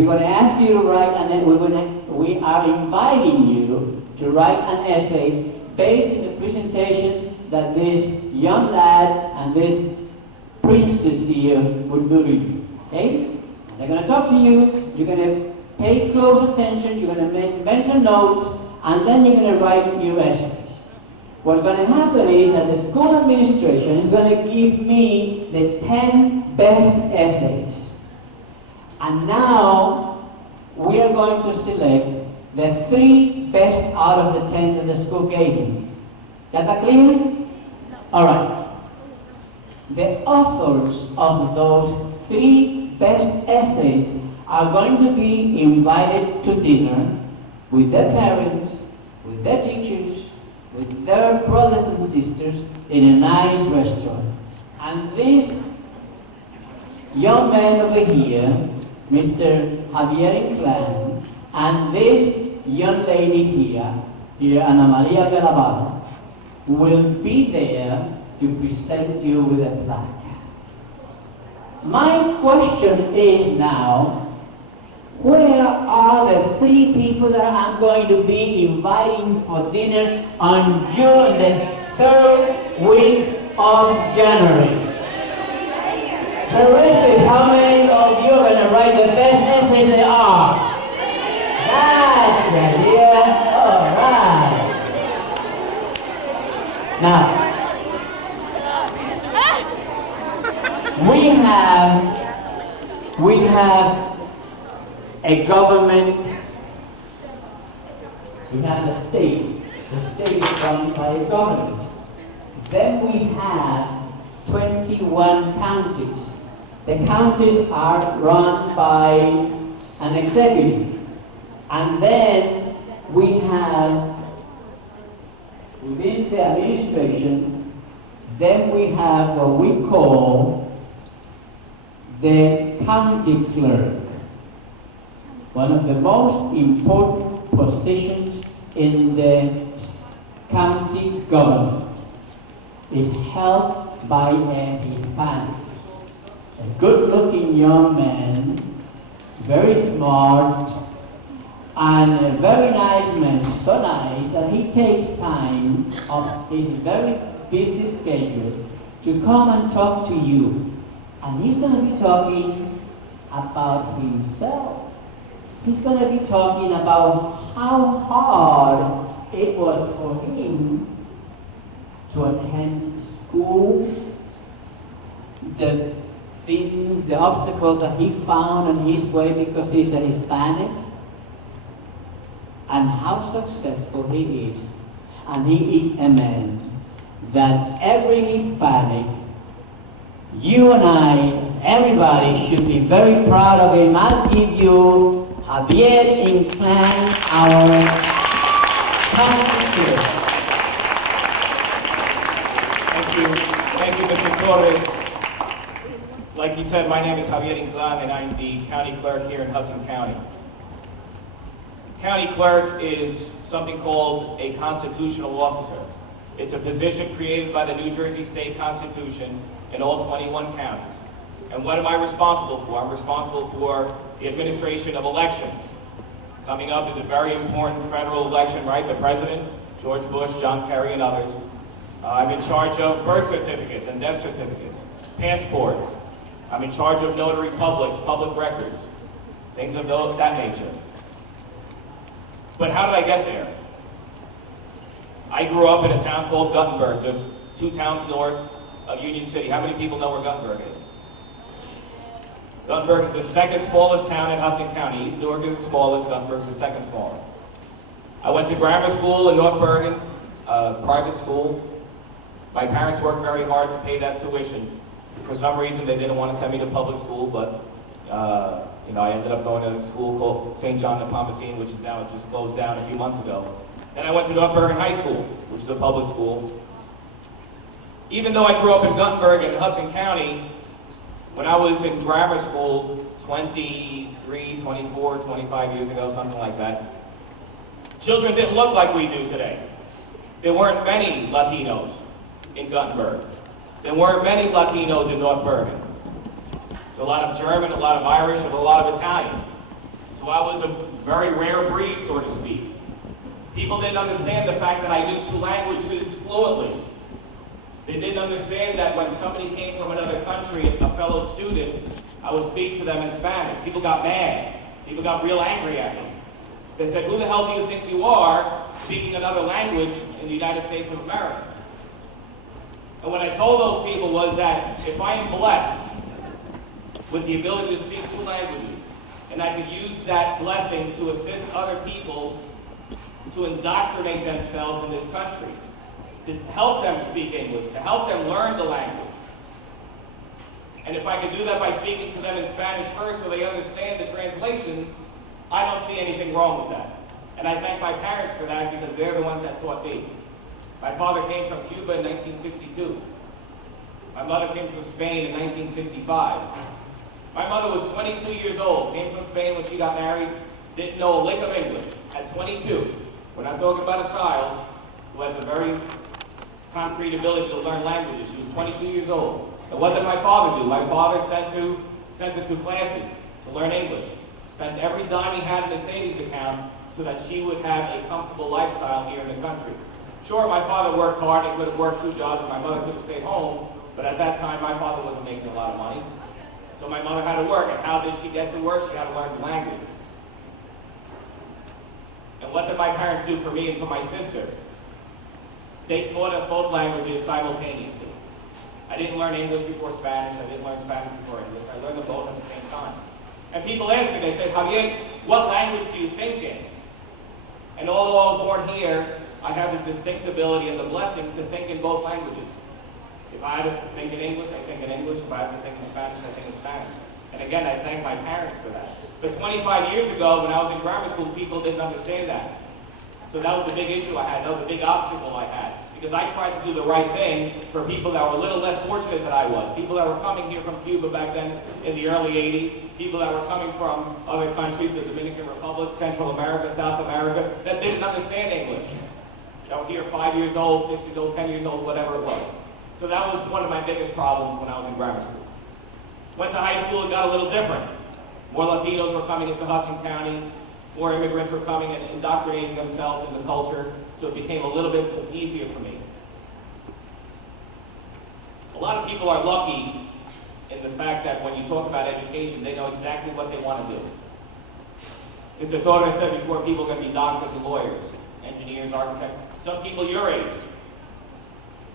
we're going to ask you to write, and then we are inviting you to write an essay based on the presentation that this young lad and this princess here will do to you. Okay? They're going to talk to you. You're going to pay close attention. You're going to make mental notes, and then you're going to write your essays. What's going to happen is that the school administration is going to give me the 10 best essays. And now we are going to select the 3 best out of the 10 that the school gave me. Got that clear? All right. The authors of those 3 best essays are going to be invited to dinner with their parents, with their teachers, with their brothers and sisters in a nice restaurant. And this young man over here, Mr. Javier Inclán, and this young lady here, Ana Maria Garabal, will be there to present you with a plaque. My question is now, where are the 3 people that I'm going to be inviting for dinner on June, the 3rd week of January? Terrific! How many of you are going to write the best essays there are? That's the idea. All right. Now, we have a government, we have a state. The state is run by a government. Then we have 21 counties. The counties are run by an executive. And then we have, within the administration, then we have what we call the county clerk. One of the most important positions in the county government is held by a Hispanic. A good-looking young man, very smart, and a very nice man, so nice that he takes time of his very busy schedule to come and talk to you. And he's going to be talking about himself. He's going to be talking about how hard it was for him to attend school, the things, the obstacles that he found on his way because he's a Hispanic, and how successful he is. And he is a man that every Hispanic, you and I, everybody should be very proud of him. I'll give you Javier Inclán, our county. Thank you, Mr. Torres. Like he said, my name is Javier Inclán, and I'm the county clerk here in Hudson County. County clerk is something called a constitutional officer. It's a position created by the New Jersey State Constitution in all 21 counties. And what am I responsible for? I'm responsible for the administration of elections. Coming up is a very important federal election, right? The president, George Bush, John Kerry, and others. I'm in charge of birth certificates and death certificates, passports. I'm in charge of notary publics, public records, things of that nature. But how did I get there? I grew up in a town called Guttenberg, just 2 towns north of Union City. How many people know where Guttenberg is? Guttenberg is the 2nd smallest town in Hudson County. East Newark is the smallest, Guttenberg is the 2nd smallest. I went to grammar school in North Bergen, private school. My parents worked very hard to pay that tuition. For some reason, they didn't want to send me to public school, but I ended up going to a school called St. John de Pomacine, which is now just closed down a few months ago. Then I went to North Bergen High School, which is a public school. Even though I grew up in Guttenberg in Hudson County, when I was in grammar school 23, 24, 25 years ago, something like that, children didn't look like we do today. There weren't many Latinos in Guttenberg. There weren't many Latinos in North Bergen. So a lot of German, a lot of Irish, and a lot of Italian. So I was a very rare breed, so to speak. People didn't understand the fact that I knew 2 languages fluently. They didn't understand that when somebody came from another country, a fellow student, I would speak to them in Spanish. People got mad. People got real angry at me. They said, who the hell do you think you are speaking another language in the United States of America? And what I told those people was that if I am blessed with the ability to speak 2 languages, and I could use that blessing to assist other people to indoctrinate themselves in this country, to help them speak English, to help them learn the language. And if I could do that by speaking to them in Spanish first so they understand the translations, I don't see anything wrong with that. And I thank my parents for that because they're the ones that taught me. My father came from Cuba in 1962. My mother came from Spain in 1965. My mother was 22 years old, came from Spain when she got married, didn't know a lick of English at 22. We're not talking about a child who has a very concrete ability to learn languages. She was 22 years old. And what did my father do? My father sent her to classes to learn English. Spent every dime he had in his savings account so that she would have a comfortable lifestyle here in the country. Sure, my father worked hard. He could have worked 2 jobs and my mother could have stayed home. But at that time, my father wasn't making a lot of money. So my mother had to work. And how did she get to work? She had to learn the language. And what did my parents do for me and for my sister? They taught us both languages simultaneously. I didn't learn English before Spanish. I didn't learn Spanish before English. I learned them both at the same time. And people ask me, they say, Javier, what language do you think in? And although I was born here, I have the distinct ability and the blessing to think in both languages. If I have to think in English, I think in English. If I have to think in Spanish, I think in Spanish. And again, I thank my parents for that. But 25 years ago, when I was in grammar school, people didn't understand that. So that was a big issue I had. That was a big obstacle I had. Because I tried to do the right thing for people that were a little less fortunate than I was. People that were coming here from Cuba back then in the early 80s. People that were coming from other countries, the Dominican Republic, Central America, South America, that didn't understand English. That were here 5 years old, 6 years old, 10 years old, whatever it was. So that was one of my biggest problems when I was in grammar school. Went to high school, it got a little different. More Latinos were coming into Hudson County. More immigrants were coming and indoctrinating themselves in the culture, so it became a little bit easier for me. A lot of people are lucky in the fact that when you talk about education, they know exactly what they want to do. It's a thought I said before, people are going to be doctors and lawyers, engineers, architects. Some people your age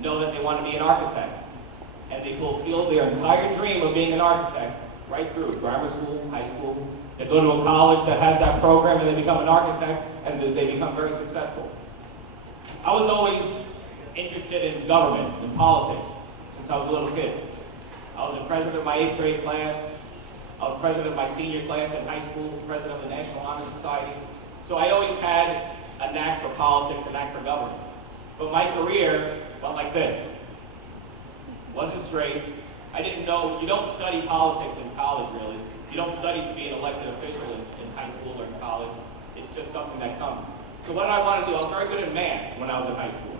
know that they want to be an architect, and they fulfill their entire dream of being an architect right through grammar school, high school. They go to a college that has that program and they become an architect and they become very successful. I was always interested in government and politics since I was a little kid. I was the president of my 8th grade class. I was president of my senior class in high school, president of the National Honor Society. So I always had a knack for politics, a knack for government. But my career went like this. Wasn't straight. I didn't know, you don't study politics in college really. You don't study to be an elected official in high school or in college. It's just something that comes. So what did I want to do? I was very good at math when I was in high school.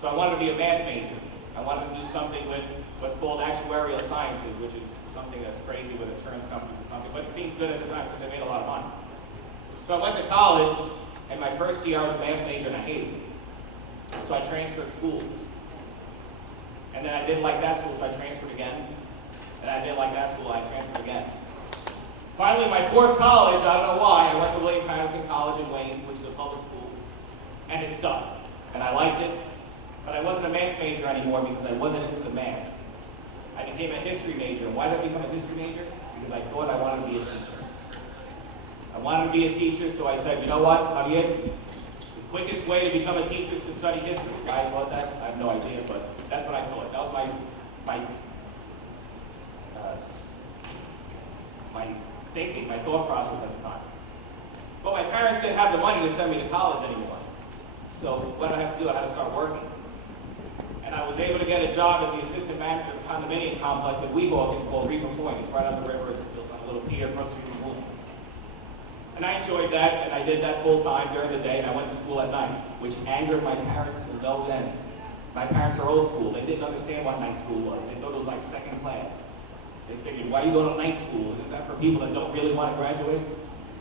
So I wanted to be a math major. I wanted to do something with what's called actuarial sciences, which is something that's crazy with insurance companies or something, but it seems good at the time because they made a lot of money. So I went to college, and my first year I was a math major and I hated it. So I transferred schools. And then I didn't like that school, so I transferred again. And I didn't like that school, I transferred again. Finally, my 4th college, I don't know why, I went to William Patterson College in Wayne, which is a public school, and it stuck. And I liked it, but I wasn't a math major anymore because I wasn't into the math. I became a history major. And why did I become a history major? Because I thought I wanted to be a teacher. I wanted to be a teacher, so I said, you know what, Javier? The quickest way to become a teacher is to study history. Why I thought that? I have no idea, but that's what I thought. That was my thinking, my thought process at the time. But my parents didn't have the money to send me to college anymore. So what did I have to do? I had to start working. And I was able to get a job as the assistant manager of the condominium complex at Weehawken called Reaper Point. It's right on the river. It's on a little pier across the street from Wolf. And I enjoyed that, and I did that full time during the day, and I went to school at night, which angered my parents to no end. My parents are old school. They didn't understand what night school was. They thought it was like second class. They figured, why are you going to night school? Isn't that for people that don't really want to graduate?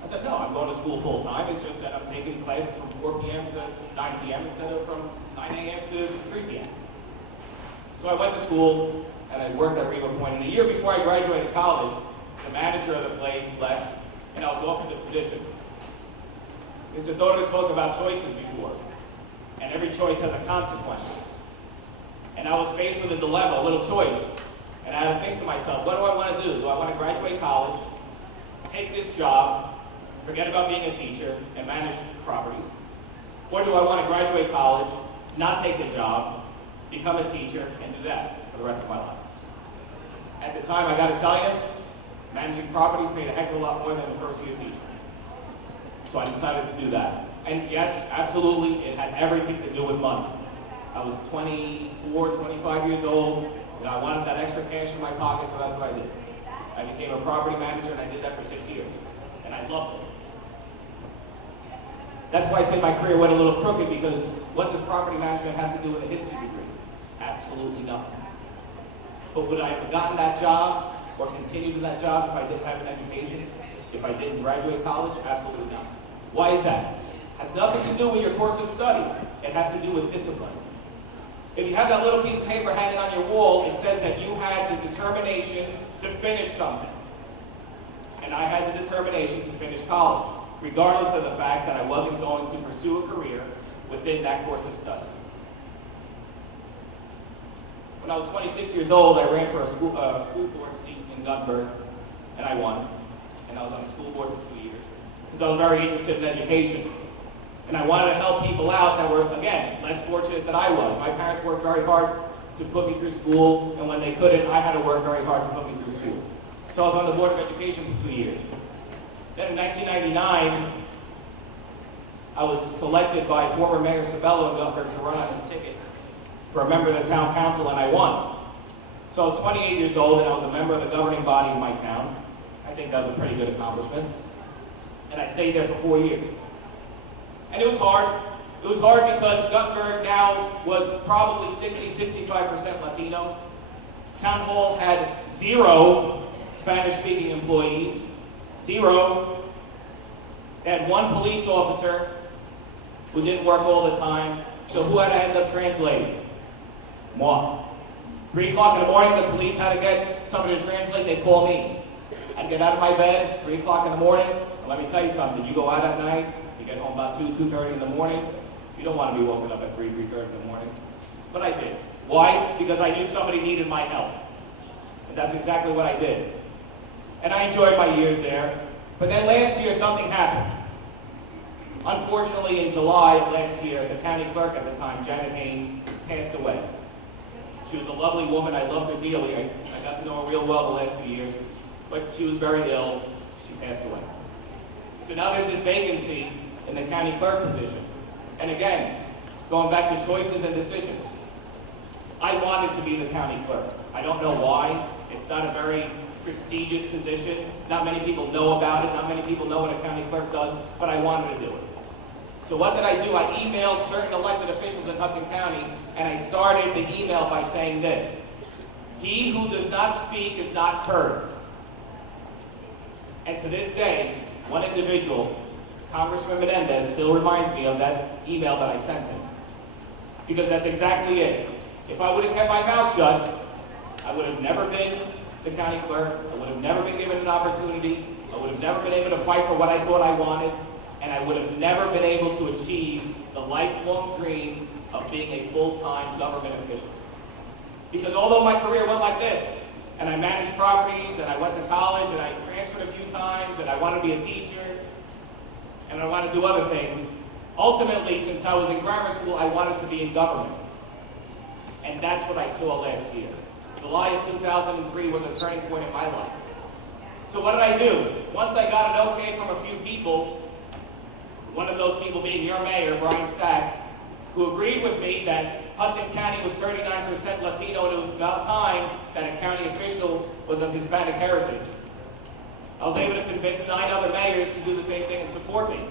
I said, no, I'm going to school full time. It's just that I'm taking classes from 4 p.m. to 9 p.m. instead of from 9 a.m. to 3 p.m. So I went to school and I worked at Reba Point. And a year before I graduated college, the manager of the place left and I was offered the position. Mr. Torres talked about choices before, and every choice has a consequence. And I was faced with a dilemma, a little choice. And I had to think to myself, what do I want to do? Do I want to graduate college, take this job, forget about being a teacher, and manage properties? Or do I want to graduate college, not take the job, become a teacher, and do that for the rest of my life? At the time, I got to tell you, managing properties paid a heck of a lot more than the first year teacher. So I decided to do that. And yes, absolutely, it had everything to do with money. I was 24, 25 years old, and I wanted that extra cash in my pocket, so that's what I did. I became a property manager, and I did that for 6 years. And I loved it. That's why I said my career went a little crooked, because what does property management have to do with a history degree? Absolutely nothing. But would I have gotten that job or continued in that job if I didn't have an education? If I didn't graduate college? Absolutely not. Why is that? It has nothing to do with your course of study. It has to do with discipline. If you have that little piece of paper hanging on your wall, it says that you had the determination to finish something. And I had the determination to finish college, regardless of the fact that I wasn't going to pursue a career within that course of study. When I was 26 years old, I ran for a school board seat in Guttenberg, and I won. And I was on the school board for 2 years, because I was very interested in education. And I wanted to help people out that were, again, less fortunate than I was. My parents worked very hard to put me through school, and when they couldn't, I had to work very hard to put me through school. So I was on the Board of Education for 2 years. Then in 1999, I was selected by former Mayor Sabello in Guttenberg to run on his ticket for a member of the town council, and I won. So I was 28 years old, and I was a member of the governing body of my town. I think that was a pretty good accomplishment. And I stayed there for 4 years. And it was hard. It was hard because Guttenberg now was probably 60-65% Latino. Town Hall had 0 Spanish-speaking employees. 0. They had 1 police officer who didn't work all the time. So who had to end up translating? Moi. 3 o'clock in the morning, the police had to get somebody to translate. They'd call me. I'd get out of my bed, 3 o'clock in the morning. And let me tell you something. You go out at night, you get home about 2:30 in the morning. You don't want to be woken up at 3:30 in the morning. But I did. Why? Because I knew somebody needed my help. And that's exactly what I did. And I enjoyed my years there. But then last year, something happened. Unfortunately, in July of last year, the county clerk at the time, Janet Haynes, passed away. She was a lovely woman. I loved her dearly. I got to know her real well the last few years. But she was very ill. She passed away. So now there's this vacancy in the county clerk position. And again, going back to choices and decisions. I wanted to be the county clerk. I don't know why. It's not a very prestigious position. Not many people know about it. Not many people know what a county clerk does, but I wanted to do it. So what did I do? I emailed certain elected officials in Hudson County, and I started the email by saying this: he who does not speak is not heard. And to this day, one individual, Congressman Menendez, still reminds me of that email that I sent him. Because that's exactly it. If I would have kept my mouth shut, I would have never been the county clerk. I would have never been given an opportunity. I would have never been able to fight for what I thought I wanted. And I would have never been able to achieve the lifelong dream of being a full-time government official. Because although my career went like this, and I managed properties, and I went to college, and I transferred a few times, and I wanted to be a teacher, and I wanted to do other things, ultimately, since I was in grammar school, I wanted to be in government. And that's what I saw last year. July of 2003 was a turning point in my life. So what did I do? Once I got an okay from a few people, one of those people being your mayor, Brian Stack, who agreed with me that Hudson County was 39% Latino, and it was about time that a county official was of Hispanic heritage. I was able to convince 9 other mayors to do the same thing and support me.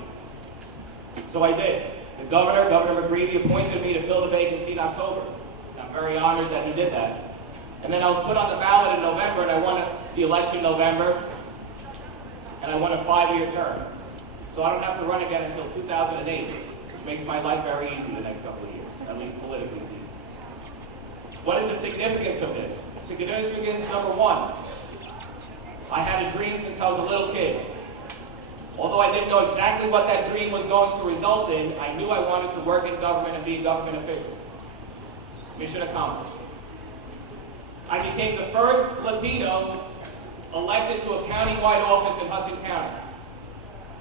So I did. The governor, Governor McGreevey, appointed me to fill the vacancy in October. And I'm very honored that he did that. And then I was put on the ballot in November, and I won the election in November. and I won a 5-year term. So I don't have to run again until 2008, which makes my life very easy the next couple of years, at least politically speaking. What is the significance of this? The significance, number one, I had a dream since I was a little kid. Although I didn't know exactly what that dream was going to result in, I knew I wanted to work in government and be a government official. Mission accomplished. I became the first Latino elected to a county-wide office in Hudson County.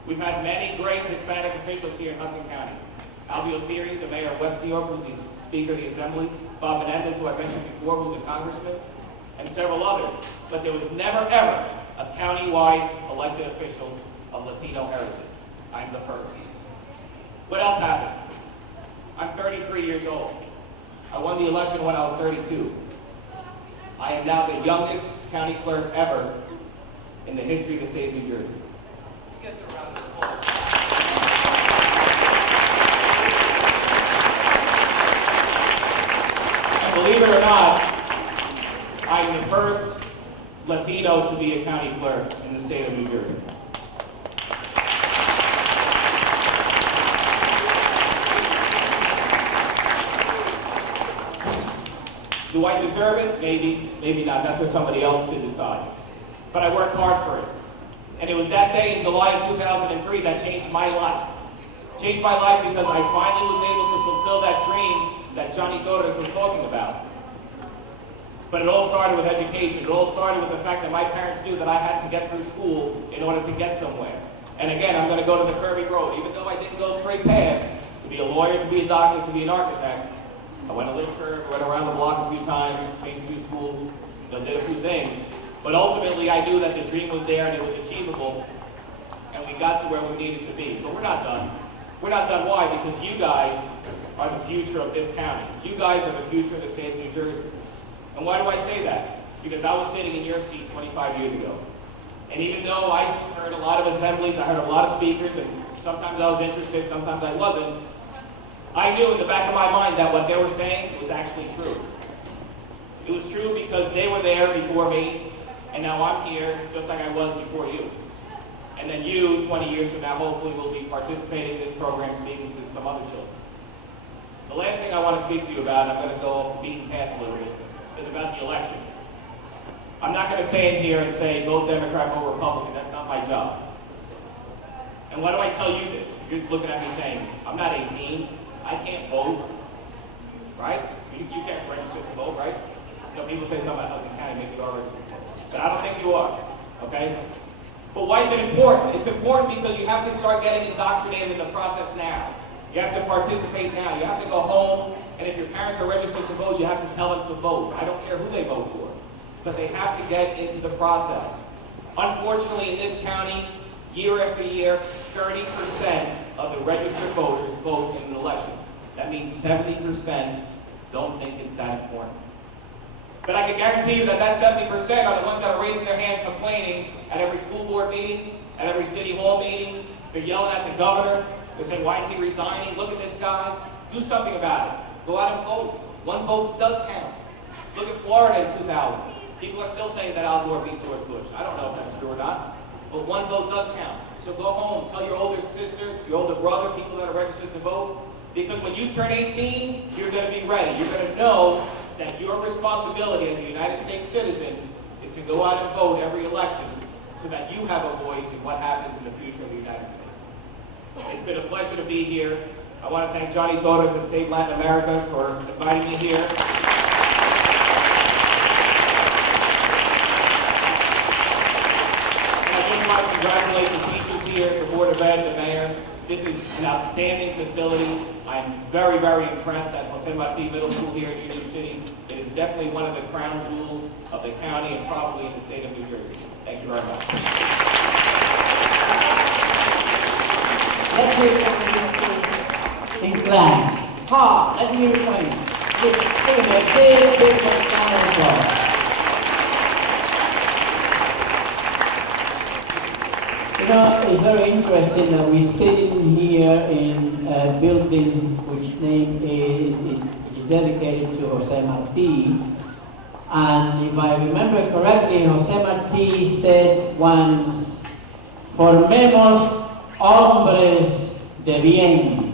We've had many great Hispanic officials here in Hudson County. Albio Series, the mayor of West New York, who's the Speaker of the Assembly, Bob Menendez, who I mentioned before, who's a congressman, and several others. But there was never, ever a county-wide elected official of Latino heritage. I'm the first. What else happened? I'm 33 years old. I won the election when I was 32. I am now the youngest county clerk ever in the history of the state of New Jersey. Get a round of applause. And believe it or not, I am the first Latino to be a county clerk in the state of New Jersey. Do I deserve it? Maybe, maybe not. That's for somebody else to decide. But I worked hard for it. And it was that day in July of 2003 that changed my life. Changed my life because I finally was able to fulfill that dream that Johnny Torres was talking about. But it all started with education. It all started with the fact that my parents knew that I had to get through school in order to get somewhere. And again, I'm going to go to the curvy road. Even though I didn't go straight path, to be a lawyer, to be a doctor, to be an architect, I went a little curve, went around the block a few times, changed a few schools, did a few things. But ultimately, I knew that the dream was there and it was achievable, and we got to where we needed to be. But we're not done. We're not done. Why? Because you guys are the future of this county. You guys are the future of the state of New Jersey. And why do I say that? Because I was sitting in your seat 25 years ago. And even though I heard a lot of assemblies, I heard a lot of speakers, and sometimes I was interested, sometimes I wasn't, I knew in the back of my mind that what they were saying was actually true. It was true because they were there before me, and now I'm here just like I was before you. And then you, 20 years from now, hopefully will be participating in this program, speaking to some other children. The last thing I want to speak to you about, I'm going to go off the beaten path a little bit, is about the election. I'm not going to stand here and say, vote Democrat, vote Republican. That's not my job. And why do I tell you this? You're looking at me saying, I'm not 18. I can't vote, right? You can't register to vote, right? You know, people say something about Hudson County, maybe you are registered to vote. But I don't think you are, okay? But why is it important? It's important because you have to start getting indoctrinated in the process now. You have to participate now. You have to go home, and if your parents are registered to vote, you have to tell them to vote. I don't care who they vote for, but they have to get into the process. Unfortunately, in this county, year after year, 30% of the registered voters vote in an election. That means 70% don't think it's that important. But I can guarantee you that 70% are the ones that are raising their hand complaining at every school board meeting, at every city hall meeting. They're yelling at the governor. They're saying, why is he resigning? Look at this guy. Do something about it. Go out and vote. One vote does count. Look at Florida in 2000. People are still saying that Al Gore beat George Bush. I don't know if that's true or not, but one vote does count. So go home, tell your older sister, your older brother, people that are registered to vote, because when you turn 18, you're going to be ready. You're going to know that your responsibility as a United States citizen is to go out and vote every election so that you have a voice in what happens in the future of the United States. It's been a pleasure to be here. I want to thank Johnny Torres and Save Latin America for inviting me here. I want to congratulate the teachers here, the Board of Ed, the mayor. This is an outstanding facility. I'm very, very impressed at Jose Marti Middle School here in Union City. It is definitely one of the crown jewels of the county and probably in the state of New Jersey. Thank you very much. Let's hear it inclined. Ha! Let me refrain. Give him a big round of applause. You know, it's very interesting that we're sitting here in a building which name is dedicated to Jose Marti. And if I remember correctly, Jose Marti says once, formemos hombres de bien.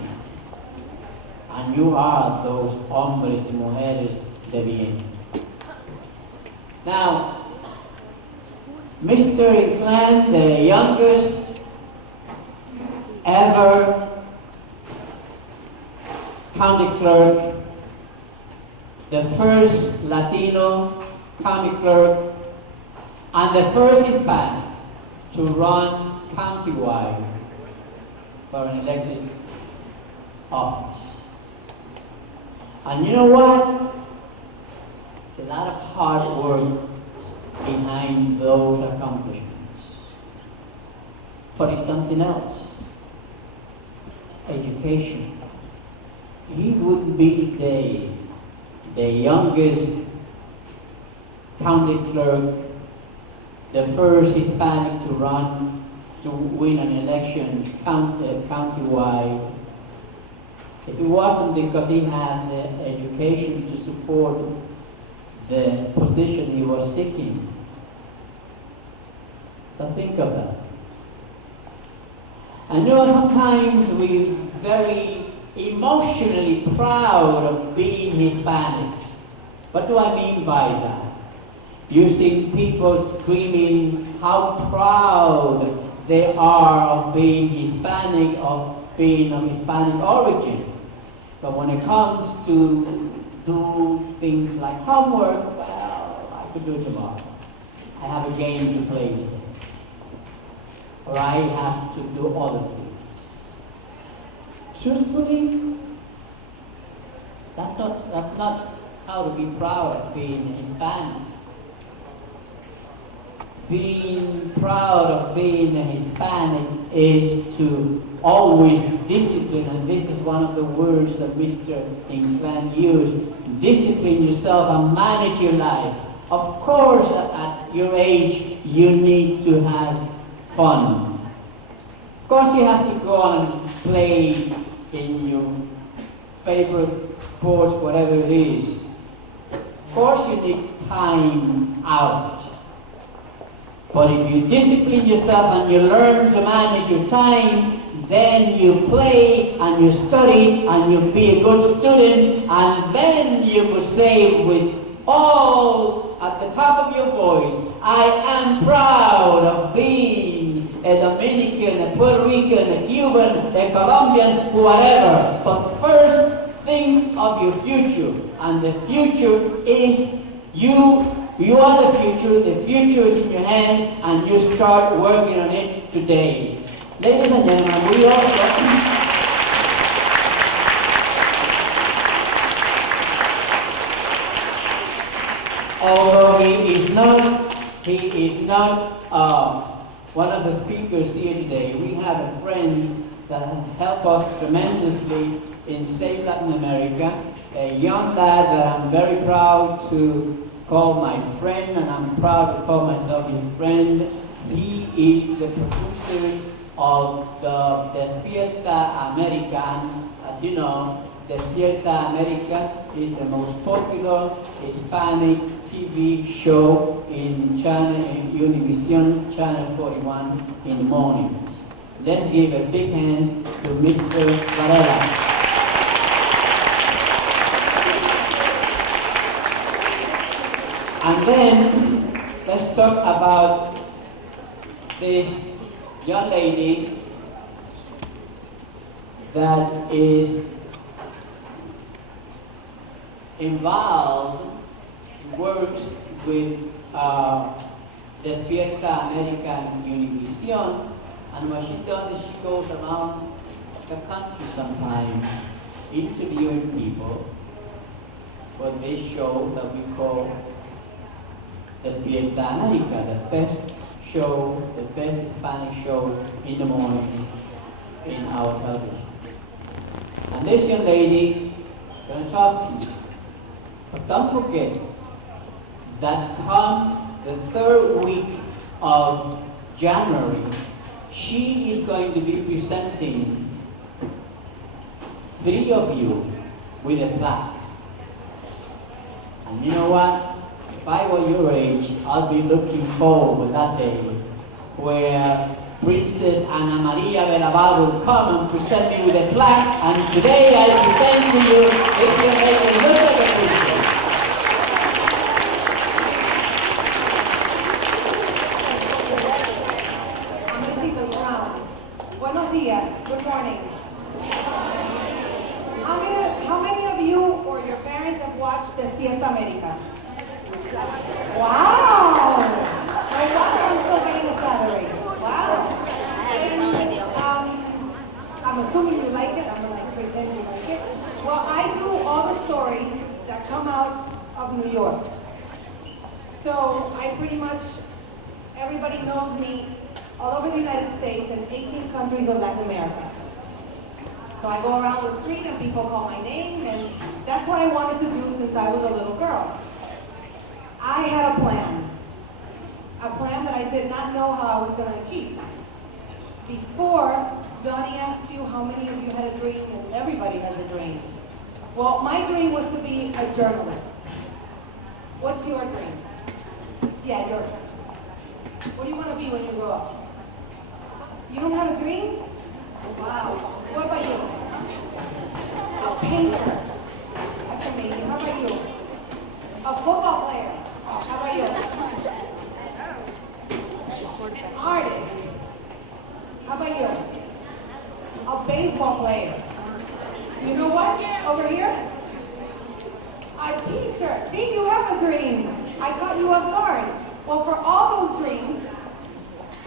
And you are those hombres y mujeres de bien. Now, Mr. Inclán, the youngest ever county clerk, the first Latino county clerk, and the first Hispanic to run countywide for an elected office. And you know what? It's a lot of hard work behind those accomplishments. But it's something else. It's education. He would be the youngest county clerk, the first Hispanic to win an election countywide, if it wasn't because he had the education to support the position he was seeking. So think of that. I know sometimes we're very emotionally proud of being Hispanics. What do I mean by that? You see people screaming how proud they are of being Hispanic, of being of Hispanic origin. But when it comes to do things like homework, well, I could do it tomorrow. I have a game to play today. Or I have to do other things. Truthfully, that's not how to be proud of being Hispanic. Being proud of being a Hispanic is to always discipline, and this is one of the words that Mr. Inclán used. Discipline yourself and manage your life. Of course, at your age, you need to have fun. Of course, you have to go on and play in your favorite sports, whatever it is. Of course, you need time out. But if you discipline yourself and you learn to manage your time, then you play and you study and you be a good student, and then you will say with all at the top of your voice, I am proud of being a Dominican, a Puerto Rican, a Cuban, a Colombian, whatever. But first, think of your future, and the future is you. You are the future is in your hand, and you start working on it today. Ladies and gentlemen, we also, although he is not one of the speakers here today, we have a friend that helped us tremendously in Save Latin America, a young lad that I'm very proud to call my friend, and I'm proud to call myself his friend. He is the producer of the Despierta America. As you know, Despierta America is the most popular Hispanic TV show in Univision Channel 41 in the mornings. Let's give a big hand to Mr. Varela. And then, let's talk about this young lady that is involved, works with Despierta America and Univision, and what she does is she goes around the country sometimes interviewing people for this show that we call Despierta America, the best show, the best Hispanic show in the morning in our television. And this young lady is going to talk to you. But don't forget that comes the third week of January, she is going to be presenting 3 of you with a plaque. And you know what? If I were your age, I'll be looking forward to that day where Princess Ana Maria Belaval will come and present me with a plaque, and today I present to you if you make a look at the princess. Buenos días. Good morning. How many of you or your parents have watched Despierta America? Wow! My daughter is still getting a salary. Wow! And, I'm assuming you like it. I'm going to pretend you like it. Well, I do all the stories that come out of New York. So I pretty much, everybody knows me all over the United States and 18 countries of Latin America. So I go around the street and people call my name, and that's what I wanted to do since I was a little girl. I had a plan that I did not know how I was going to achieve. Before, Johnny asked you how many of you had a dream, and everybody has a dream. Well, my dream was to be a journalist. What's your dream? Yeah, yours. What do you want to be when you grow up? You don't have a dream? Wow. What about you? A painter. That's amazing. How about you? A football player. How about you? An artist. How about you? A baseball player. You know what? Over here? A teacher. See, you have a dream. I caught you off guard. Well, for all those dreams,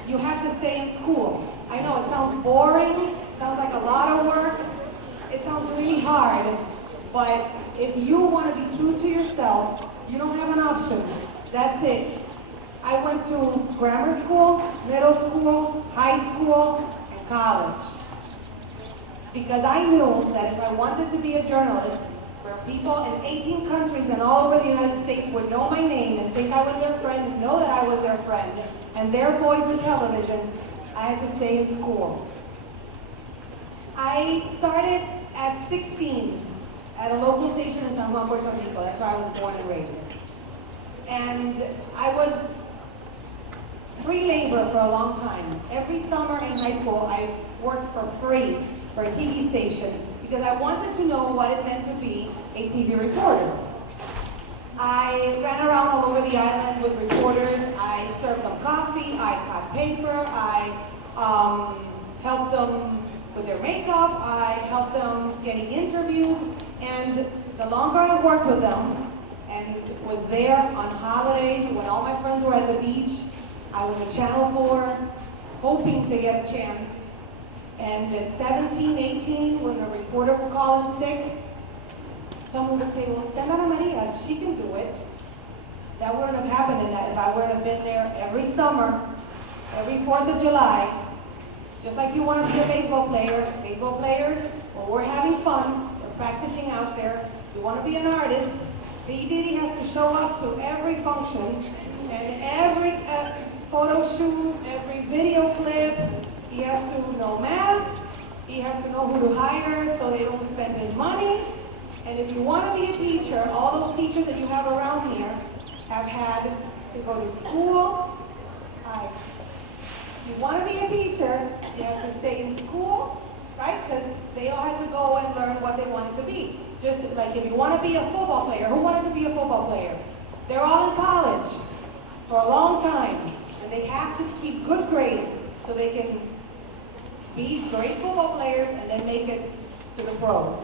you have to stay in school. I know it sounds boring, sounds like a lot of work, it sounds really hard, but if you want to be true to yourself, you don't have an option. That's it. I went to grammar school, middle school, high school, and college. Because I knew that if I wanted to be a journalist, where people in 18 countries and all over the United States would know my name and think I was their friend, and know that I was their friend, and their voice in television, I had to stay in school. I started at 16 at a local station in San Juan, Puerto Rico. That's where I was born and raised. And I was free labor for a long time. Every summer in high school, I worked for free for a TV station because I wanted to know what it meant to be a TV reporter. I ran around all over the island with reporters. I served them coffee, I cut paper, I helped them with their makeup, I helped them getting interviews, and the longer I worked with them and was there on holidays when all my friends were at the beach, I was a Channel 4 hoping to get a chance. And at 17, 18, when a reporter would call in sick, someone would say, well, send Ana Maria, she can do it. That wouldn't have happened if I wouldn't have been there every summer, every 4th of July. Just like you want to be a baseball player, baseball players, when we're having fun, we're practicing out there. You want to be an artist, P. Diddy has to show up to every function, and every photo shoot, every video clip. He has to know math, he has to know who to hire so they don't spend his money. And if you want to be a teacher, all those teachers that you have around here have had to go to school. If you want to be a teacher, you have to stay in school, right? Because they all had to go and learn what they wanted to be. Just like if you want to be a football player, who wanted to be a football player? They're all in college for a long time, and they have to keep good grades so they can be great football players and then make it to the pros.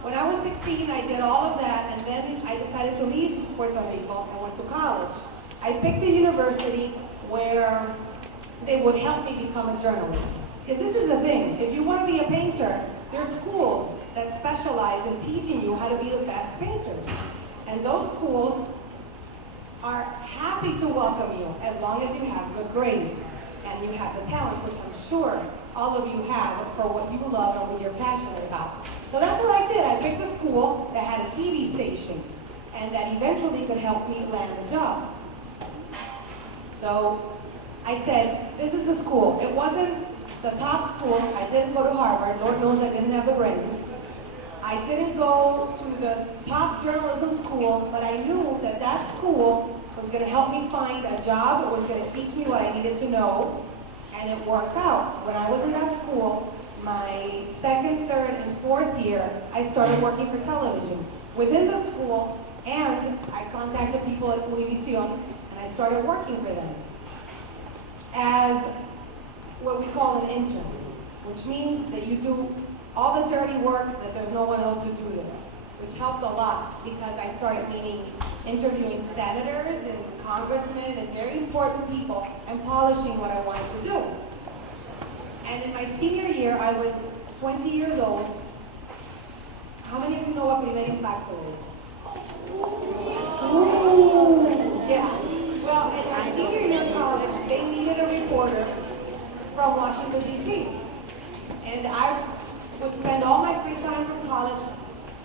When I was 16, I did all of that, and then I decided to leave Puerto Rico and went to college. I picked a university where they would help me become a journalist. Because this is the thing, if you want to be a painter, there's schools that specialize in teaching you how to be the best painters. And those schools are happy to welcome you as long as you have good grades and you have the talent, which I'm sure all of you have for what you love and what you're passionate about. So that's what I did. I picked a school that had a TV station and that eventually could help me land a job. So I said, this is the school. It wasn't the top school. I didn't go to Harvard. Lord knows I didn't have the brains. I didn't go to the top journalism school, but I knew that that school was going to help me find a job. It was going to teach me what I needed to know. And it worked out. When I was in that school, my second, third, and fourth year, I started working for television within the school, and I contacted people at Univision, and I started working for them as what we call an intern, which means that you do all the dirty work that there's no one else to do there, which helped a lot because I started interviewing senators and congressmen and very important people and polishing what I wanted to do. And in my senior year, I was 20 years old. How many of you know what Primer Impacto is? Ooh, yeah. Well, in my senior year of college, they needed a reporter from Washington, D.C. And I would spend all my free time from college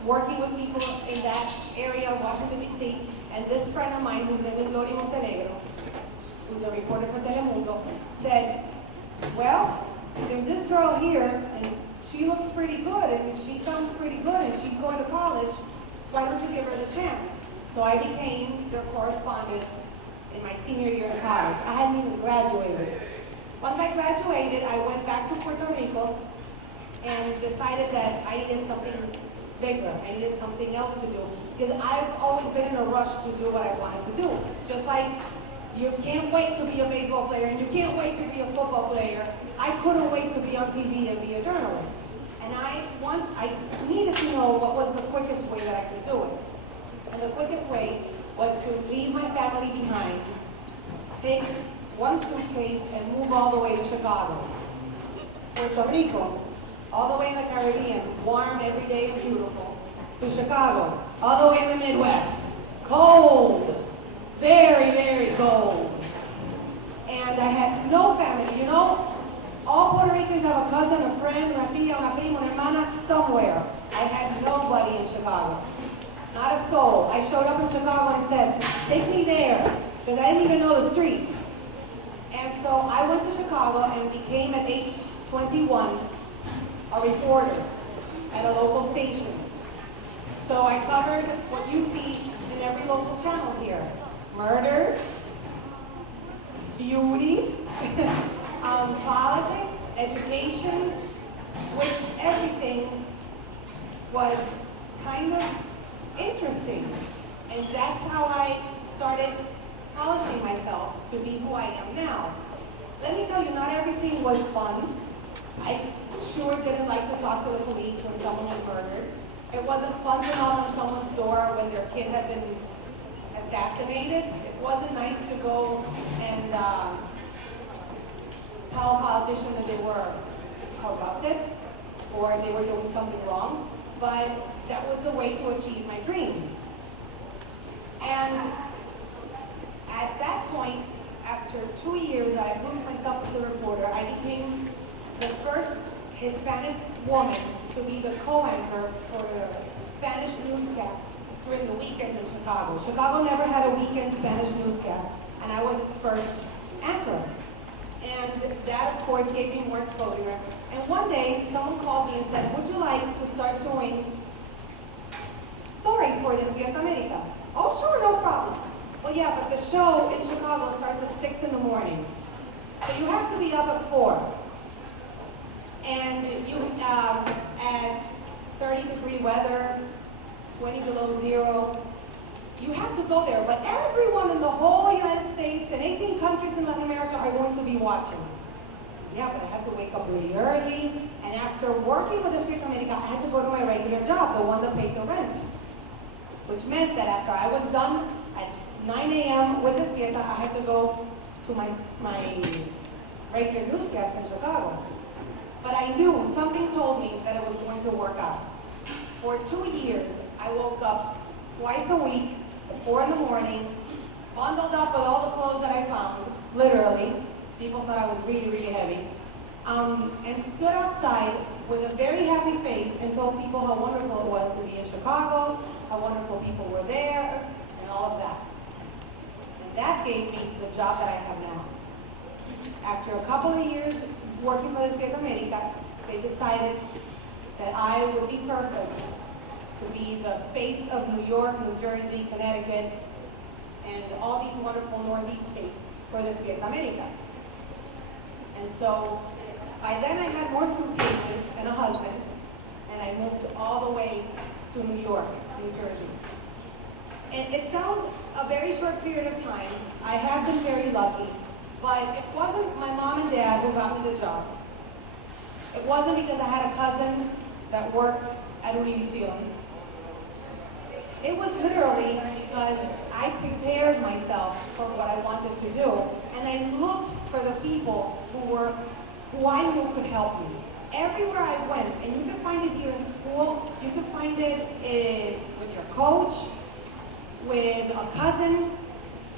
working with people in that area of Washington, D.C. And this friend of mine, whose name is Lori Montenegro, who's a reporter for Telemundo, said, well, there's this girl here, and she looks pretty good, and she sounds pretty good, and she's going to college. Why don't you give her the chance? So I became their correspondent in my senior year of college. I hadn't even graduated. Once I graduated, I went back to Puerto Rico and decided that I needed something bigger. I needed something else to do, because I've always been in a rush to do what I wanted to do. Just like you can't wait to be a baseball player and you can't wait to be a football player, I couldn't wait to be on TV and be a journalist. And I needed to know what was the quickest way that I could do it. And the quickest way was to leave my family behind, take one suitcase and move all the way to Chicago. Puerto Rico, all the way in the Caribbean, warm every day and beautiful, to Chicago, all the way in the Midwest, cold, very, very cold. And I had no family, you know? All Puerto Ricans have a cousin, a friend, una tía, una prima, una hermana, somewhere. I had nobody in Chicago. Not a soul. I showed up in Chicago and said, take me there, because I didn't even know the streets. And so I went to Chicago and became, at age 21, a reporter at a local station. So I covered what you see in every local channel here. Murders, beauty, politics, education, which everything was kind of interesting. And that's how I started polishing myself to be who I am now. Let me tell you, not everything was fun. I sure didn't like to talk to the police when someone was murdered. It wasn't fun to knock on someone's door when their kid had been assassinated. It wasn't nice to go and tell a politician that they were corrupted or they were doing something wrong, but that was the way to achieve my dream. And at that point, after 2 years that I proved myself as a reporter, I became the first Hispanic woman to be the co-anchor for the Spanish newscast during the weekends in Chicago. Chicago never had a weekend Spanish newscast, and I was its first anchor. And that, of course, gave me more exposure. And one day, someone called me and said, would you like to start doing stories for Despierta America? Oh, sure, no problem. Well, yeah, but the show in Chicago starts at 6 in the morning. So you have to be up at 4. And you at 30-degree weather, 20 below zero, you have to go there. But everyone in the whole United States and 18 countries in Latin America are going to be watching. So, yeah, but I have to wake up really early. And after working with Despierta America, I had to go to my regular job, the one that paid the rent. Which meant that after I was done at 9 a.m. with Despierta, I had to go to my regular newscast in Chicago. But I knew, something told me that it was going to work out. For 2 years, I woke up twice a week at 4 in the morning, bundled up with all the clothes that I found, literally. People thought I was really, really heavy. And stood outside with a very happy face and told people how wonderful it was to be in Chicago, how wonderful people were there, and all of that. And that gave me the job that I have now. After a couple of years working for Despierta America, they decided that I would be perfect to be the face of New York, New Jersey, Connecticut, and all these wonderful Northeast states for Despierta America. And so by then I had more suitcases and a husband, and I moved all the way to New York, New Jersey. And it sounds a very short period of time. I have been very lucky, but it wasn't my mom and dad who got me the job. It wasn't because I had a cousin that worked at Univision. It was literally because I prepared myself for what I wanted to do, and I looked for the people who I knew could help me. Everywhere I went, and you can find it here in school, you can find it with your coach, with a cousin.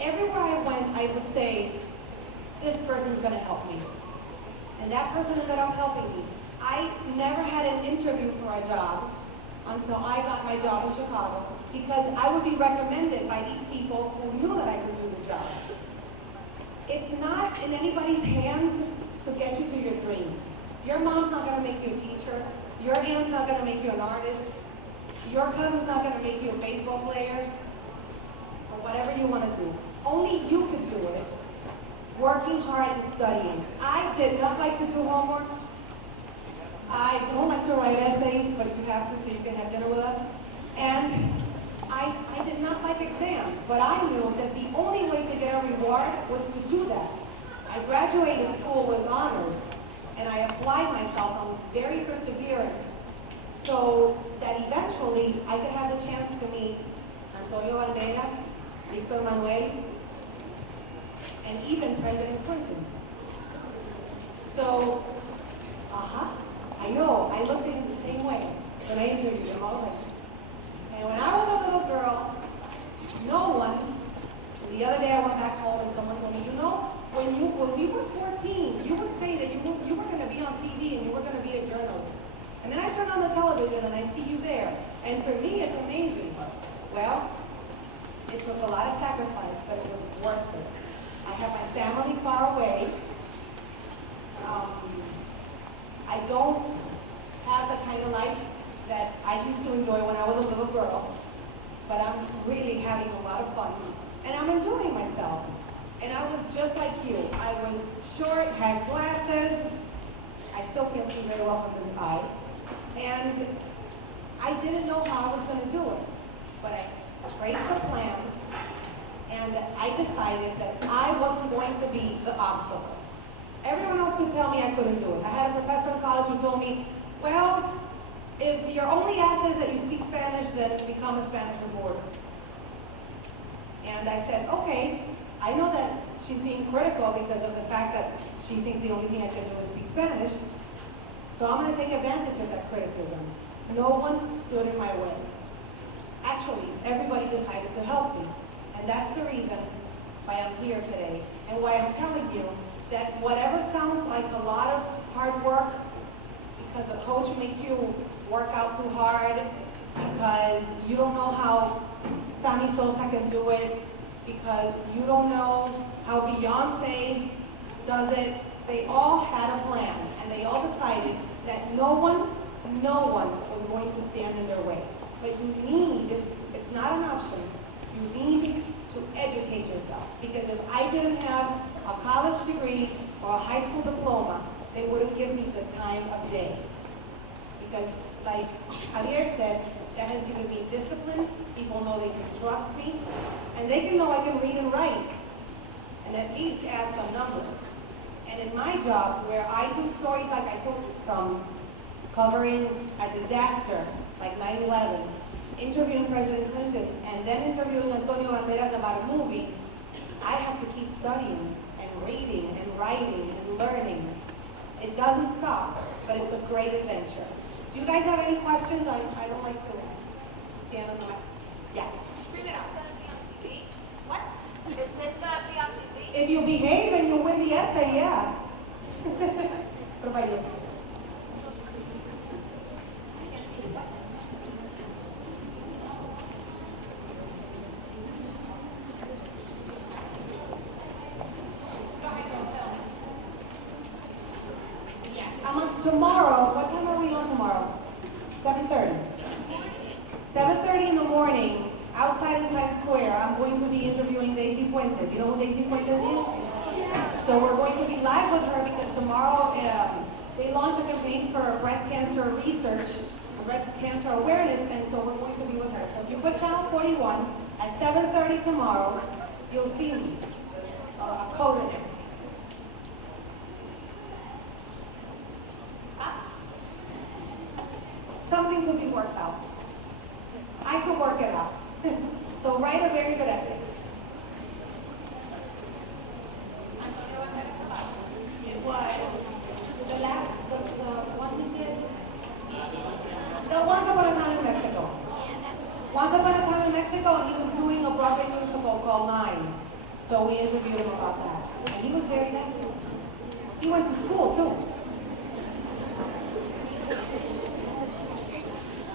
Everywhere I went, I would say, this person's gonna help me. And that person ended up helping me. I never had an interview for a job until I got my job in Chicago, because I would be recommended by these people who knew that I could do the job. It's not in anybody's hands to get you to your dream. Your mom's not gonna make you a teacher. Your aunt's not gonna make you an artist. Your cousin's not gonna make you a baseball player, or whatever you wanna do. Only you could do it, working hard and studying. I did not like to do homework. I don't like to write essays, but you have to so you can have dinner with us. And I did not like exams, but I knew that the only way to get a reward was to do that. I graduated school with honors, and I applied myself. I was very perseverant, so that eventually I could have the chance to meet Antonio Banderas, Victor Manuel, and even President Clinton. So, I know, I looked at him the same way when I interviewed him. I was like, and when I was a little girl, no one, the other day I went back home and someone told me, you know, when we were 14, you would say that you were going to be on TV and you were going to be a journalist. And then I turn on the television and I see you there. And for me, it's amazing. Well, it took a lot of sacrifice, but it was worth it. I have my family far away. I don't have the kind of life that I used to enjoy when I was a little girl, but I'm really having a lot of fun. And I'm enjoying myself. And I was just like you. I was short, had glasses. I still can't see very well from this eye. And I didn't know how I was going to do it. But I traced the plan, and I decided that I wasn't going to be the obstacle. Everyone else could tell me I couldn't do it. I had a professor in college who told me, well, if your only asset is that you speak Spanish, then become a Spanish reporter. And I said, okay, I know that she's being critical because of the fact that she thinks the only thing I can do is speak Spanish. So I'm going to take advantage of that criticism. No one stood in my way. Actually, everybody decided to help me. And that's the reason why I'm here today. And why I'm telling you that whatever sounds like a lot of hard work, because the coach makes you work out too hard, because you don't know how Sammy Sosa can do it, because you don't know how Beyonce does it. They all had a plan, and they all decided that no one was going to stand in their way. But you need, it's not an option, you need to educate yourself. Because if I didn't have a college degree or a high school diploma, they wouldn't give me the time of day. Because like Javier said, that has given me discipline. People know they can trust me, and they can know I can read and write, and at least add some numbers. And in my job, where I do stories like I told you, from covering a disaster like 9/11, interviewing President Clinton, and then interviewing Antonio Banderas about a movie, I have to keep studying and reading and writing and learning. It doesn't stop, but it's a great adventure. Do you guys have any questions? I don't like to stand on the mic. Yeah. Scream it out. What? Is this gonna be on TV? If you behave and you win the essay, yeah. What about you? Tomorrow, what time are we on tomorrow? 7:30. 7:30 in the morning, outside in Times Square, I'm going to be interviewing Daisy Fuentes. You know who Daisy Fuentes is? So we're going to be live with her because tomorrow they launch a campaign for breast cancer research, breast cancer awareness, and so we're going to be with her. So if you put channel 41 at 7:30 tomorrow, you'll see me, a code in there. Something could be worked out. I could work it out. So write a very good essay. It was the one he did. No, Once Upon a Time in Mexico. Once Upon a Time in Mexico, and he was doing a Broadway musical called Nine. So we interviewed him about that. And he was very nice. He went to school too.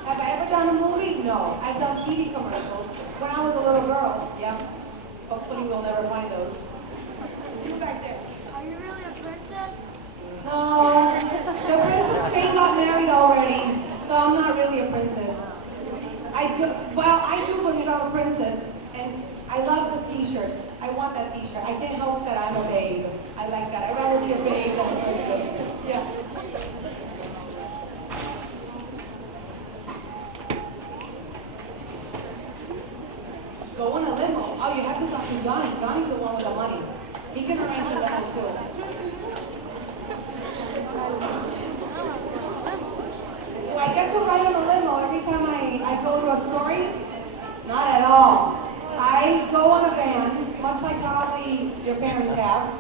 Have I ever done a movie? No. I've done TV commercials when I was a little girl. Yeah. Hopefully we'll never find those. You back there. Are you really a princess? No. The Princess Spain got married already, so I'm not really a princess. I do believe I'm a princess, and I love this t-shirt. I want that t-shirt. I can't help that I'm a babe. I like that. I'd rather be a babe than a princess. Yeah. Go in a limo. Oh, you have to talk to Johnny. Johnny's the one with the money. He can arrange a limo too. Do I get to ride in a limo every time I go to a story? Not at all. I go on a van, much like probably your parents have,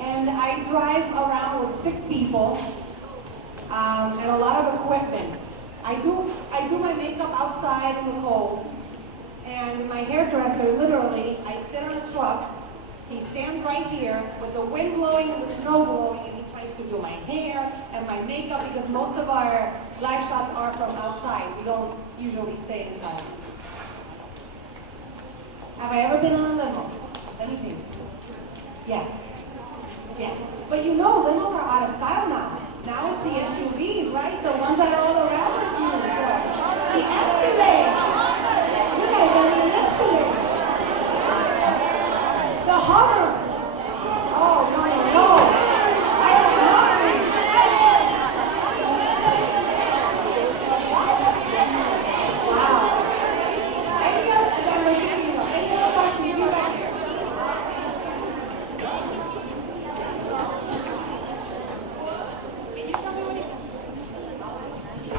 and I drive around with 6 people and a lot of equipment. I do my makeup outside in the cold. And my hairdresser, literally, I sit on a truck, he stands right here with the wind blowing and the snow blowing, and he tries to do my hair and my makeup because most of our live shots are from outside. We don't usually stay inside. Have I ever been on a limo? Let me think. Yes. Yes. But you know, limos are out of style now. Now it's the SUVs, right? The ones that all the rappers use. The Escalade. The Hummer. Oh, no. I have nothing. Wow. Any other questions? You back here. Can you tell me what he said?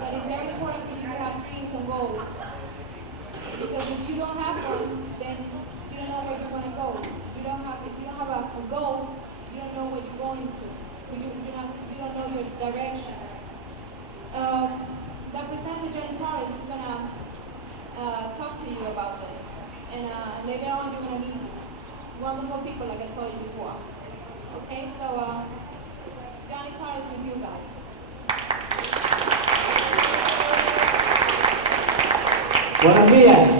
that it's very important for you to have dreams and goals. Because if you don't have one, then you don't know where you're going to go. If you don't have a goal, you don't know where you're going to. You don't know your direction. The presenter, Jenny Torres, is going to talk to you about this. And later on, you're going to meet wonderful people, like I told you before. Okay, so Johnny Torres with you guys. Buenos días.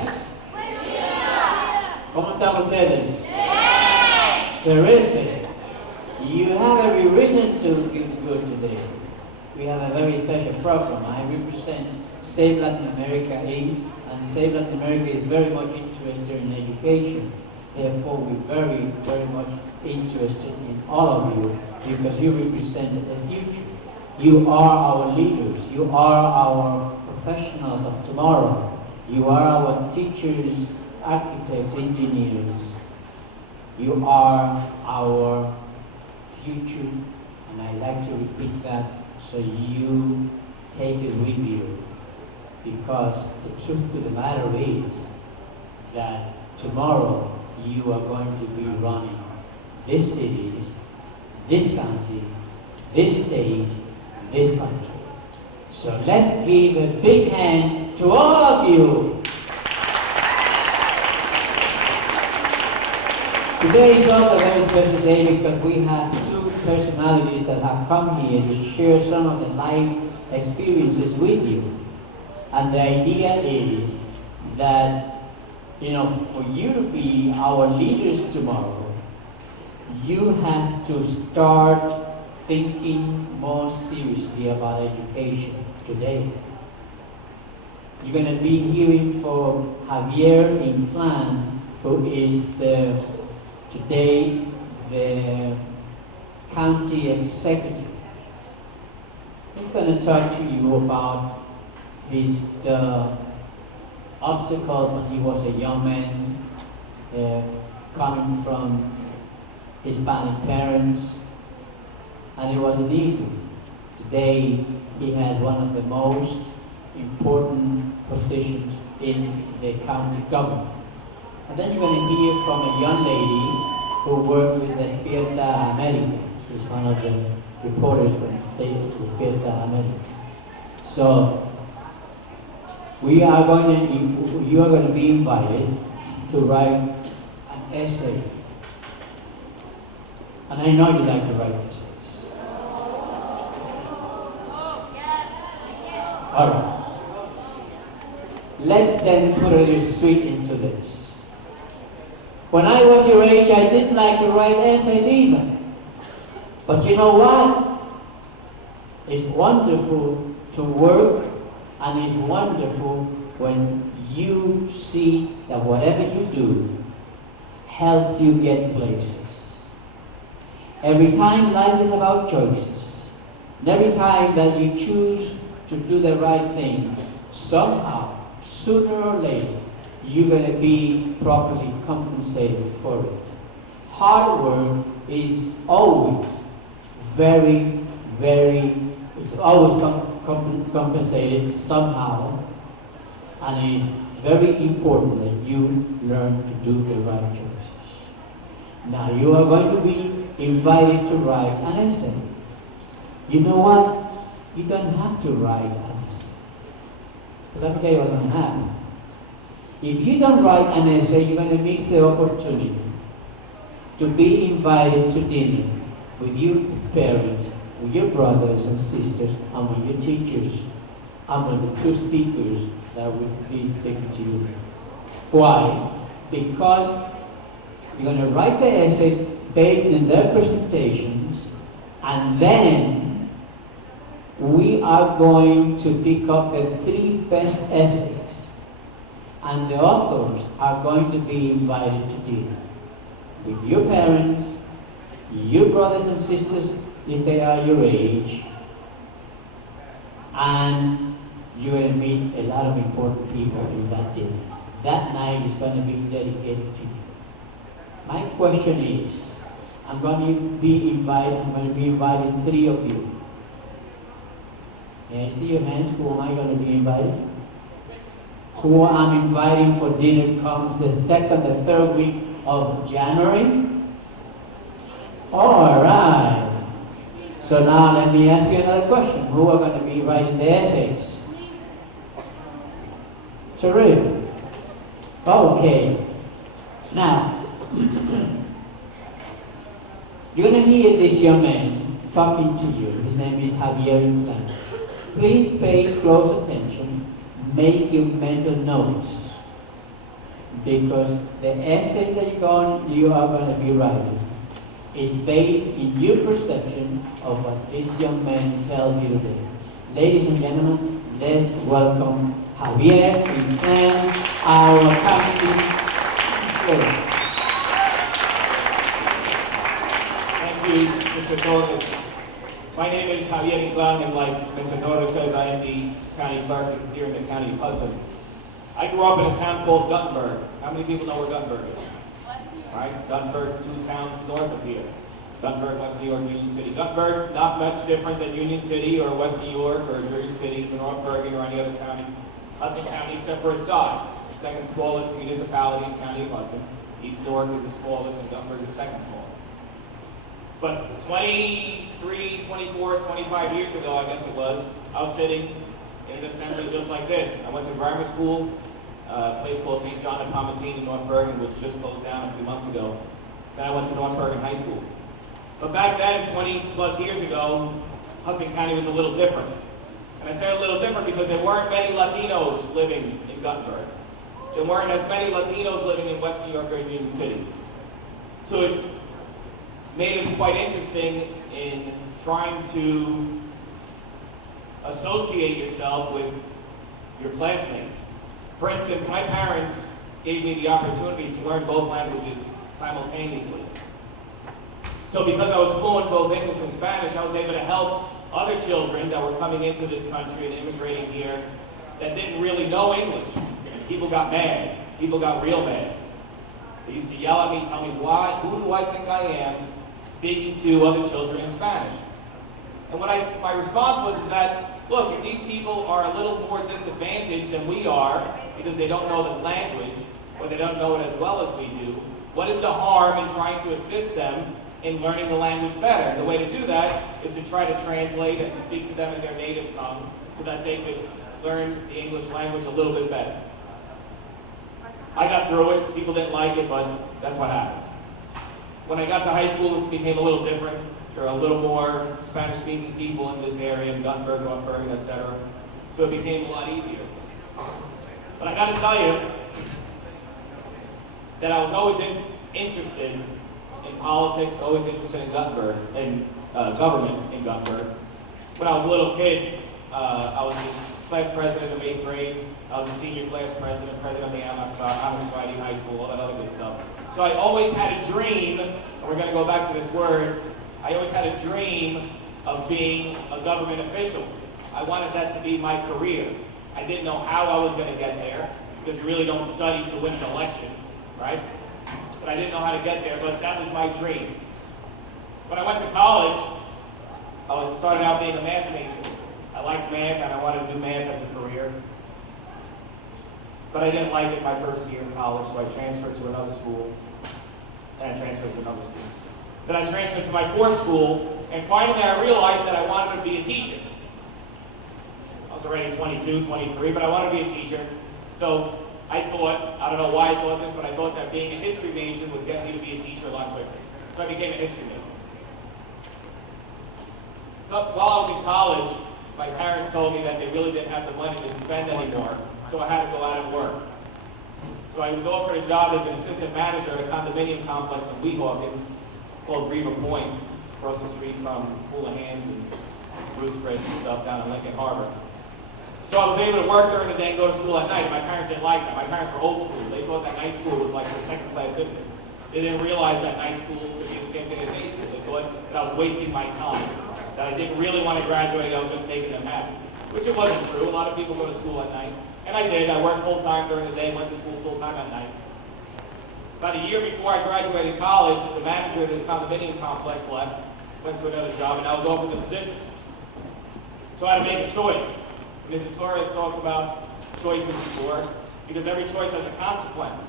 ¿Cómo están ustedes? Terrific. You have every reason to feel good today. We have a very special program. I represent Save Latin America Inc. and Save Latin America is very much interested in education. Therefore, we're very, very much interested in all of you because you represent the future. You are our leaders. You are our professionals of tomorrow. You are our teachers, architects, engineers. You are our future, and I like to repeat that so you take it with you. Because the truth of the matter is that tomorrow you are going to be running this cities, this county, this state, this country. So let's give a big hand to all of you. Today is also a very special day because we have two personalities that have come here to share some of their life's experiences with you. And the idea is that, for you to be our leaders tomorrow, you have to start thinking more seriously about education today. You're going to be hearing from Javier Inclán, who is today the county executive. He's going to talk to you about the obstacles when he was a young man, coming from Hispanic parents, and it wasn't easy. Today, he has one of the most important positions in the county government. And then you're going to hear from a young lady who worked with Despierta America. She's one of the reporters from the state of Despierta America. So, you are going to be invited to write an essay. And I know you like to write essays. All right. Let's then put a little sweet into this. When I was your age, I didn't like to write essays either. But you know what? It's wonderful to work, and it's wonderful when you see that whatever you do helps you get places. Every time life is about choices, and every time that you choose to do the right thing, somehow, sooner or later, you're going to be properly compensated for it. Hard work is always it's always compensated somehow, and it is very important that you learn to do the right choices. Now you are going to be invited to write an essay. You know what? You don't have to write an essay. But let me tell you what's going to happen. If you don't write an essay, you're going to miss the opportunity to be invited to dinner with your parents, with your brothers and sisters, and with your teachers, and with the two speakers that will be speaking to you. Why? Because you're going to write the essays based on their presentations, and then we are going to pick up the 3 best essays, and the authors are going to be invited to dinner with your parents, your brothers and sisters if they are your age, and you're going to meet a lot of important people in that dinner. That night is going to be dedicated to you. My question is, I'm going to be inviting 3 of you. May I see your hands? Who am I going to be inviting? Who I'm inviting for dinner comes the second, the third week of January? All right. So now let me ask you another question. Who are going to be writing the essays? Terrific. Okay. Now, you're going to hear this young man talking to you. His name is Javier Inclán. Please pay close attention. Make your mental notes. Because the essays that you are going to be writing is based in your perception of what this young man tells you today. Ladies and gentlemen, let's welcome Javier Inclán, our campus scholar. Thank you, Mr. Torres. My name is Javier Inclán, and like Mr. Torres says, I am the county clerk here in the county of Hudson. I grew up in a town called Guttenberg. How many people know where Guttenberg is? Right? Guttenberg's 2 towns north of here. Guttenberg, West New York, Union City. Guttenberg's not much different than Union City or West New York or Jersey City, North Bergen, or any other town in Hudson County except for its size. It's the second smallest municipality in the county of Hudson. East Newark is the smallest and Guttenberg is the second smallest. But 23, 24, 25 years ago, I guess it was, I was sitting in an assembly just like this. I went to grammar school, a place called St. John and Palmacine in North Bergen, which just closed down a few months ago. Then I went to North Bergen High School. But back then, 20 plus years ago, Hudson County was a little different. And I say a little different because there weren't many Latinos living in Guttenberg. There weren't as many Latinos living in West New York or Union City. So it made it quite interesting in trying to associate yourself with your classmates. For instance, my parents gave me the opportunity to learn both languages simultaneously. So because I was fluent in both English and Spanish, I was able to help other children that were coming into this country and immigrating here that didn't really know English. People got mad. People got real mad. They used to yell at me, tell me, who do I think I am speaking to other children in Spanish? And my response was that, look, if these people are a little more disadvantaged than we are because they don't know the language or they don't know it as well as we do, what is the harm in trying to assist them in learning the language better? And the way to do that is to try to translate and speak to them in their native tongue so that they could learn the English language a little bit better. I got through it. People didn't like it, but that's what happens. When I got to high school, it became a little different. There are a little more Spanish-speaking people in this area, in Guttenberg, North Bergen, etc. So it became a lot easier. But I got to tell you that I was always interested in politics, always interested in Guttenberg, in government in Guttenberg. When I was a little kid, I was the class president of 8th grade. I was a senior class president, president of the Honor Society in high school, all that other good stuff. So I always had a dream, and we're going to go back to this word, I always had a dream of being a government official. I wanted that to be my career. I didn't know how I was going to get there, because you really don't study to win an election, right? But I didn't know how to get there, but that was my dream. When I went to college, I started out being a math major. I liked math, and I wanted to do math as a career. But I didn't like it my first year in college, so I transferred to another school, and I transferred to another school. Then I transferred to my 4th school, and finally I realized that I wanted to be a teacher. I was already 22, 23, but I wanted to be a teacher. So I thought, I don't know why I thought this, but I thought that being a history major would get me to be a teacher a lot quicker. So I became a history major. So while I was in college, my parents told me that they really didn't have the money to spend anymore, so I had to go out and work. So I was offered a job as an assistant manager at a condominium complex in Weehawken called Riva Point. It's across the street from Houlihan's and Bruce Chris and stuff down in Lincoln Harbor. So I was able to work during the day and go to school at night. My parents didn't like that. My parents were old school. They thought that night school was like for second-class citizens. They didn't realize that night school could be the same thing as day school. They thought that I was wasting my time, that I didn't really want to graduate, I was just making them happy. Which it wasn't true. A lot of people go to school at night. And I did. I worked full-time during the day, went to school full-time at night. About a year before I graduated college, the manager of this condominium complex left, went to another job, and I was offered the position. So I had to make a choice. Mr. Torres talked about choices before, because every choice has a consequence.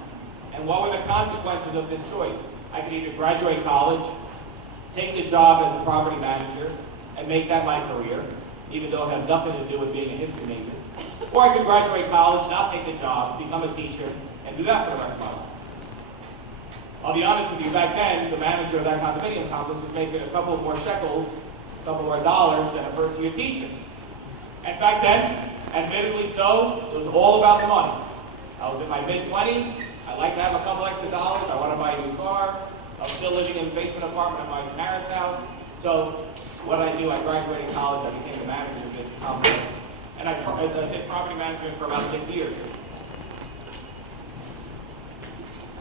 And what were the consequences of this choice? I could either graduate college, take the job as a property manager, and make that my career, even though it had nothing to do with being a history major. Or I could graduate college, not take the job, become a teacher, and do that for the rest of my life. I'll be honest with you, back then, the manager of that condominium complex was making a couple more shekels, a couple more dollars than a first-year teacher. And back then, admittedly so, it was all about the money. I was in my mid-20s, I like to have a couple extra dollars, I want to buy a new car, I was still living in the basement apartment at my parents' house. So what did I do? I graduated college, I became the manager of this complex, and I did property management for about 6 years.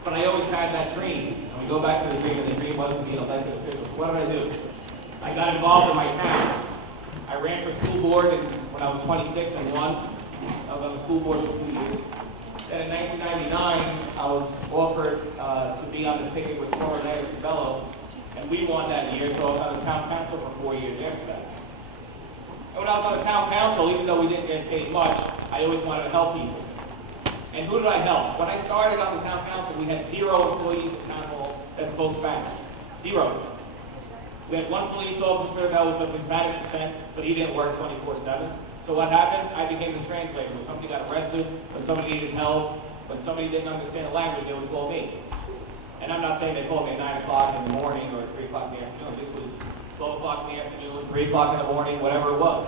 But I always had that dream. And we go back to the dream, and the dream was to be an elected official. What did I do? I got involved in my town. I ran for school board when I was 26 and won. I was on the school board for 2 years. Then in 1999, I was offered to be on the ticket with former Mayor Sabello, and we won that year, so I was on the town council for 4 years after that. And when I was on the town council, even though we didn't get paid much, I always wanted to help people. And who did I help? When I started on the town council, we had 0 employees at town hall that spoke Spanish. 0. We had 1 police officer that was of Hispanic descent, but he didn't work 24/7. So what happened? I became the translator. When somebody got arrested, when somebody needed help, when somebody didn't understand the language, they would call me. And I'm not saying they called me at 9 o'clock in the morning or 3 o'clock in the afternoon. This was 12 o'clock in the afternoon, 3 o'clock in the morning, whatever it was.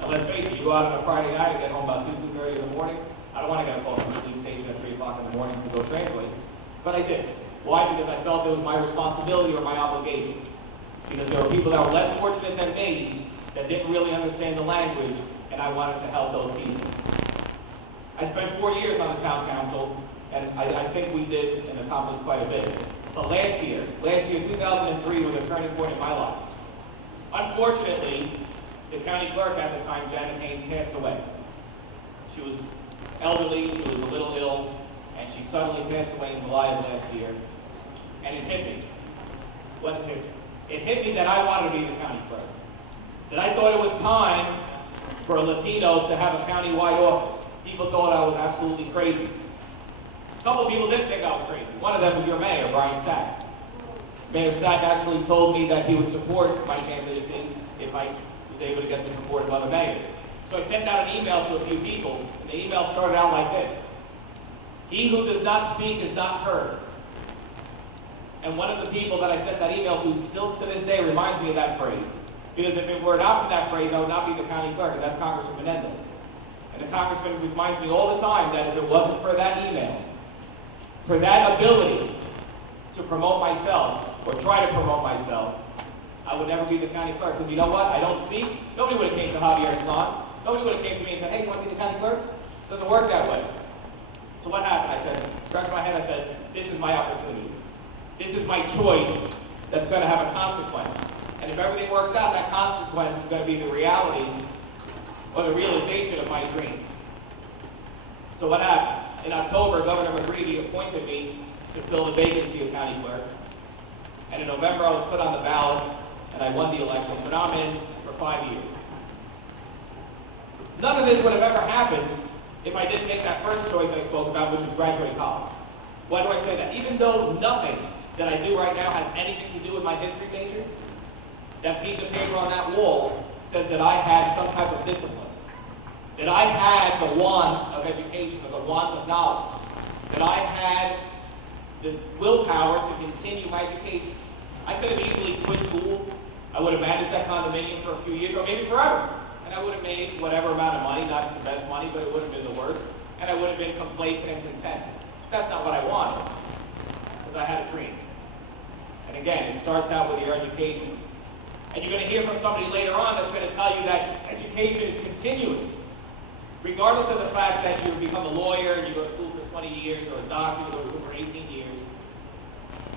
And let's face it, you go out on a Friday night and get home about 2, 2:30 in the morning. I don't want to get a call from the police station at 3 o'clock in the morning to go translate. But I did. Why? Because I felt it was my responsibility or my obligation. Because there were people that were less fortunate than me that didn't really understand the language, and I wanted to help those people. I spent 4 years on the town council, and I think we did and accomplished quite a bit. But last year, 2003, was a turning point in my life. Unfortunately, the county clerk at the time, Janet Haynes, passed away. She was elderly, she was a little ill, and she suddenly passed away in July of last year. And it hit me. What hit me? It hit me that I wanted to be the county clerk. That I thought it was time for a Latino to have a county-wide office. People thought I was absolutely crazy. A couple of people didn't think I was crazy. One of them was your mayor, Brian Stack. Mayor Stack actually told me that he would support my candidacy if I was able to get the support of other mayors. So I sent out an email to a few people, and the email started out like this: "He who does not speak is not heard." And one of the people that I sent that email to still to this day reminds me of that phrase. Because if it were not for that phrase, I would not be the county clerk, and that's Congressman Menendez. And the congressman reminds me all the time that if it wasn't for that email, for that ability to promote myself, or try to promote myself, I would never be the county clerk. Because you know what? I don't speak. Nobody would have came to Javier and Khan. Nobody would have came to me and said, "Hey, you want to be the county clerk?" It doesn't work that way. So what happened? I said, scratched my head, I said, this is my opportunity. This is my choice that's going to have a consequence. And if everything works out, that consequence is going to be the reality or the realization of my dream. So what happened? In October, Governor McGreevy appointed me to fill the vacancy of county clerk. And in November, I was put on the ballot, and I won the election. So now I'm in for 5 years. None of this would have ever happened if I didn't make that first choice I spoke about, which was graduate college. Why do I say that? Even though nothing that I do right now has anything to do with my history major, that piece of paper on that wall says that I had some type of discipline, that I had the want of education or the want of knowledge, that I had the willpower to continue my education. I could have easily quit school. I would have managed that condominium for a few years or maybe forever. And I would have made whatever amount of money, not the best money, but it would have been the worst. And I would have been complacent and content. That's not what I wanted, because I had a dream. And again, it starts out with your education. And you're going to hear from somebody later on that's going to tell you that education is continuous. Regardless of the fact that you become a lawyer and you go to school for 20 years, or a doctor, you go to school for 18 years,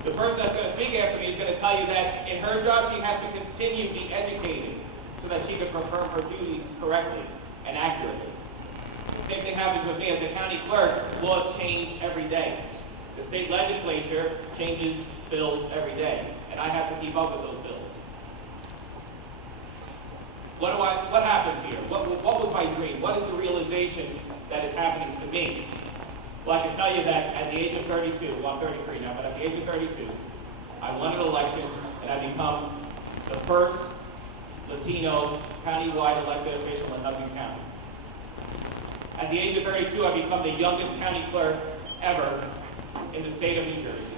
the person that's going to speak after me is going to tell you that in her job she has to continue being educated so that she can perform her duties correctly and accurately. The same thing happens with me as a county clerk. Laws change every day. The state legislature changes bills every day, and I have to keep up with those bills. What happens here? What was my dream? What is the realization that is happening to me? Well, I can tell you that at the age of 32, well, I'm 33 now, but at the age of 32, I won an election and I become the first Latino county-wide elected official in Hudson County. At the age of 32, I become the youngest county clerk ever in the state of New Jersey.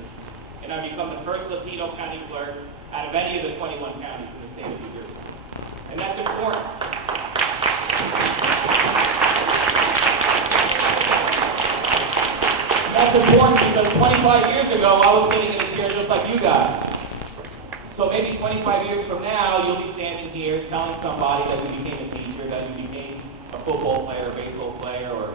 And I become the first Latino county clerk out of any of the 21 counties in the state of New Jersey. And that's important. That's important because 25 years ago, I was sitting in a chair just like you guys. So maybe 25 years from now, you'll be standing here telling somebody that you became a teacher, that you became a football player, a baseball player, or,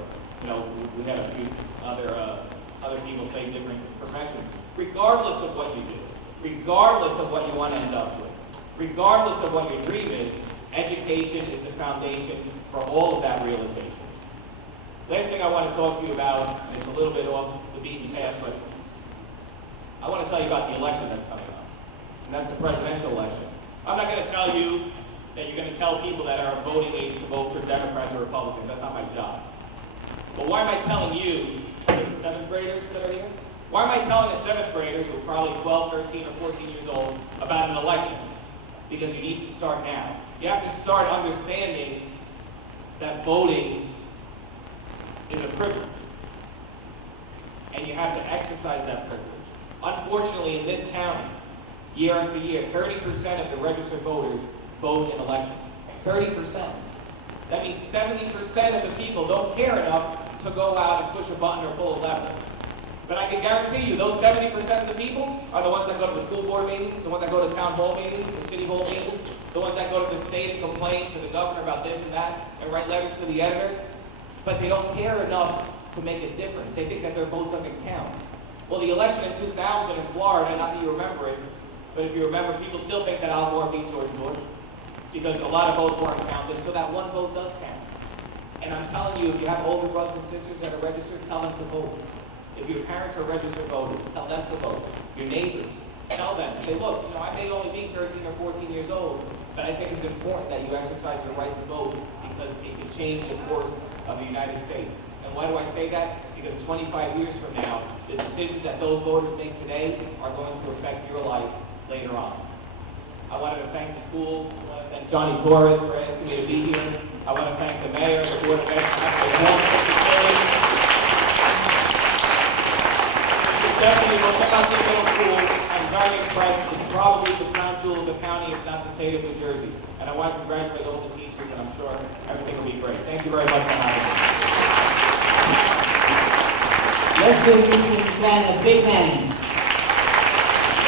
we have a few other people say different professions. Regardless of what you do, regardless of what you want to end up with, regardless of what your dream is, education is the foundation for all of that realization. Last thing I want to talk to you about, and it's a little bit off the beaten path, but I want to tell you about the election that's coming up, and that's the presidential election. I'm not going to tell you that you're going to tell people that are voting age to vote for Democrats or Republicans. That's not my job. But why am I telling you, the 7th graders that are here? Why am I telling the 7th graders who are probably 12, 13, or 14 years old about an election? Because you need to start now. You have to start understanding that voting is a privilege. And you have to exercise that privilege. Unfortunately, in this county, year after year, 30% of the registered voters vote in elections. 30%. That means 70% of the people don't care enough to go out and push a button or pull a lever. But I can guarantee you, those 70% of the people are the ones that go to the school board meetings, the ones that go to town hall meetings, the city hall meetings, the ones that go to the state and complain to the governor about this and that, and write letters to the editor. But they don't care enough to make a difference. They think that their vote doesn't count. Well, the election in 2000 in Florida, not that you remember it, but if you remember, people still think that Al Gore beat George Bush because a lot of votes weren't counted, so that one vote does count. And I'm telling you, if you have older brothers and sisters that are registered, tell them to vote. If your parents are registered voters, tell them to vote. Your neighbors, tell them. Say, look, I may only be 13 or 14 years old, but I think it's important that you exercise your right to vote because it can change the course of the United States. And why do I say that? Because 25 years from now, the decisions that those voters make today are going to affect your life later on. I wanted to thank the school, I want to thank Johnny Torres for asking me to be here. I want to thank the mayor and the board of education. Definitely, we'll check out the middle school. I'm very impressed. It's probably the crown jewel of the county, if not the state of New Jersey. And I want to congratulate all the teachers, and I'm sure everything will be great. Thank you very much for having me. Let's give this man a big hand.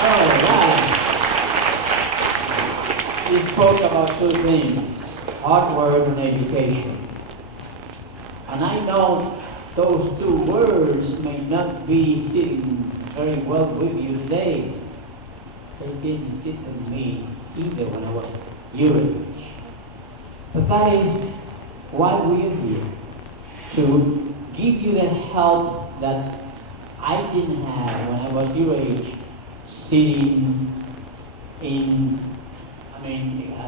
All right. He spoke about two things, hard work and education. And I know those two words may not be sitting very well with you today. They didn't sit with me either when I was your age. But that is why we are here, to give you the help that I didn't have when I was your age,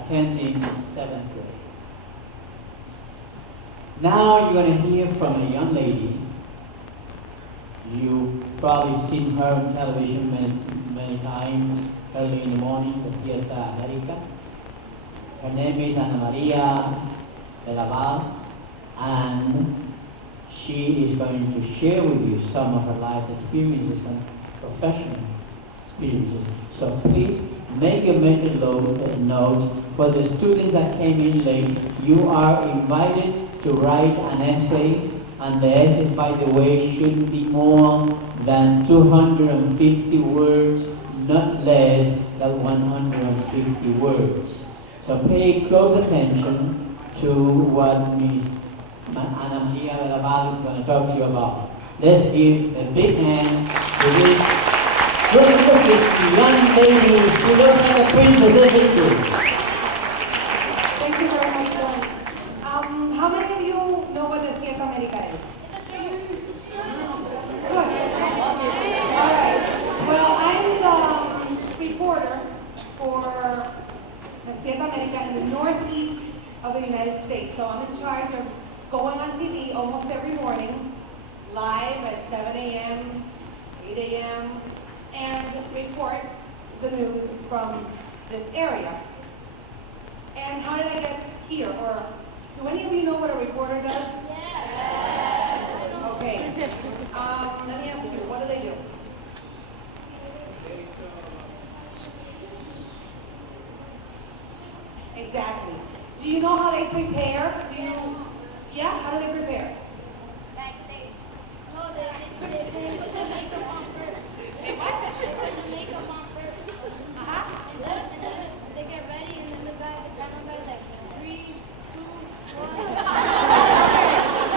attending 7th grade. Now you're going to hear from a young lady. You've probably seen her on television many times, early in the mornings at Fiesta America. Her name is Ana Maria de Laval, and she is going to share with you some of her life experiences and professional experiences. So please make a mental note. For the students that came in late, you are invited to write an essay, and the essays, by the way, shouldn't be more than 250 words, not less than 150 words. So pay close attention to what Ms. Ana Maria de Laval is going to talk to you about. Let's give a big hand to this young lady who looks like a princess, isn't she? Thank you very much, John. How many of you know what the Fiesta America is? Good. All right. Well, I'm the reporter for the Fiesta America in the Northeast almost every morning, live at 7 a.m., 8 a.m., and report the news from this area. And how did I get here? Or do any of you know what a reporter does? Okay. Let me ask you, what do they do? Exactly. Do you know how they prepare? Yeah, how do they prepare? Backstage. No, they put the makeup on first. They what? They put the makeup on first. Uh-huh. And then they get ready, and then the camera guy's like, 3, 2, 1.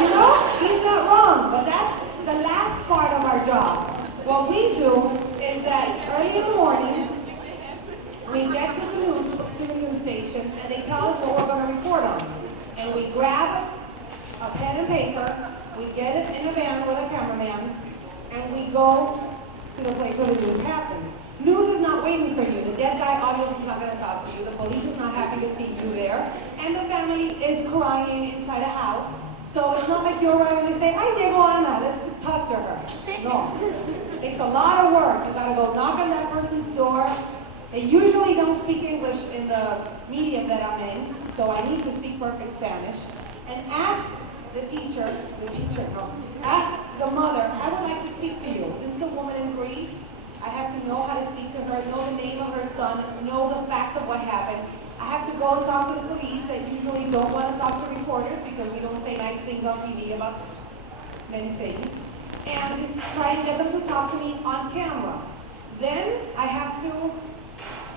You know, he's not wrong, but that's the last part of our job. What we do is that early in the morning, we get to the news station, and they tell us what we're going to report on. And we grab a pen and paper, we get it in a van with a cameraman, and we go to the place where the news happens. News is not waiting for you. The dead guy obviously is not going to talk to you. The police is not happy to see you there. And the family is crying inside a house. So it's not like you arrive and they say, "Ay, llegó Ana, let's talk to her." No. It takes a lot of work. You gotta go knock on that person's door. They usually don't speak English in the medium that I'm in, so I need to speak perfect Spanish. And ask ask the mother, "I would like to speak to you. This is a woman in grief. I have to know how to speak to her, know the name of her son, know the facts of what happened. I have to go and talk to the police that usually don't want to talk to reporters because we don't say nice things on TV about many things, and try and get them to talk to me on camera. Then I have to,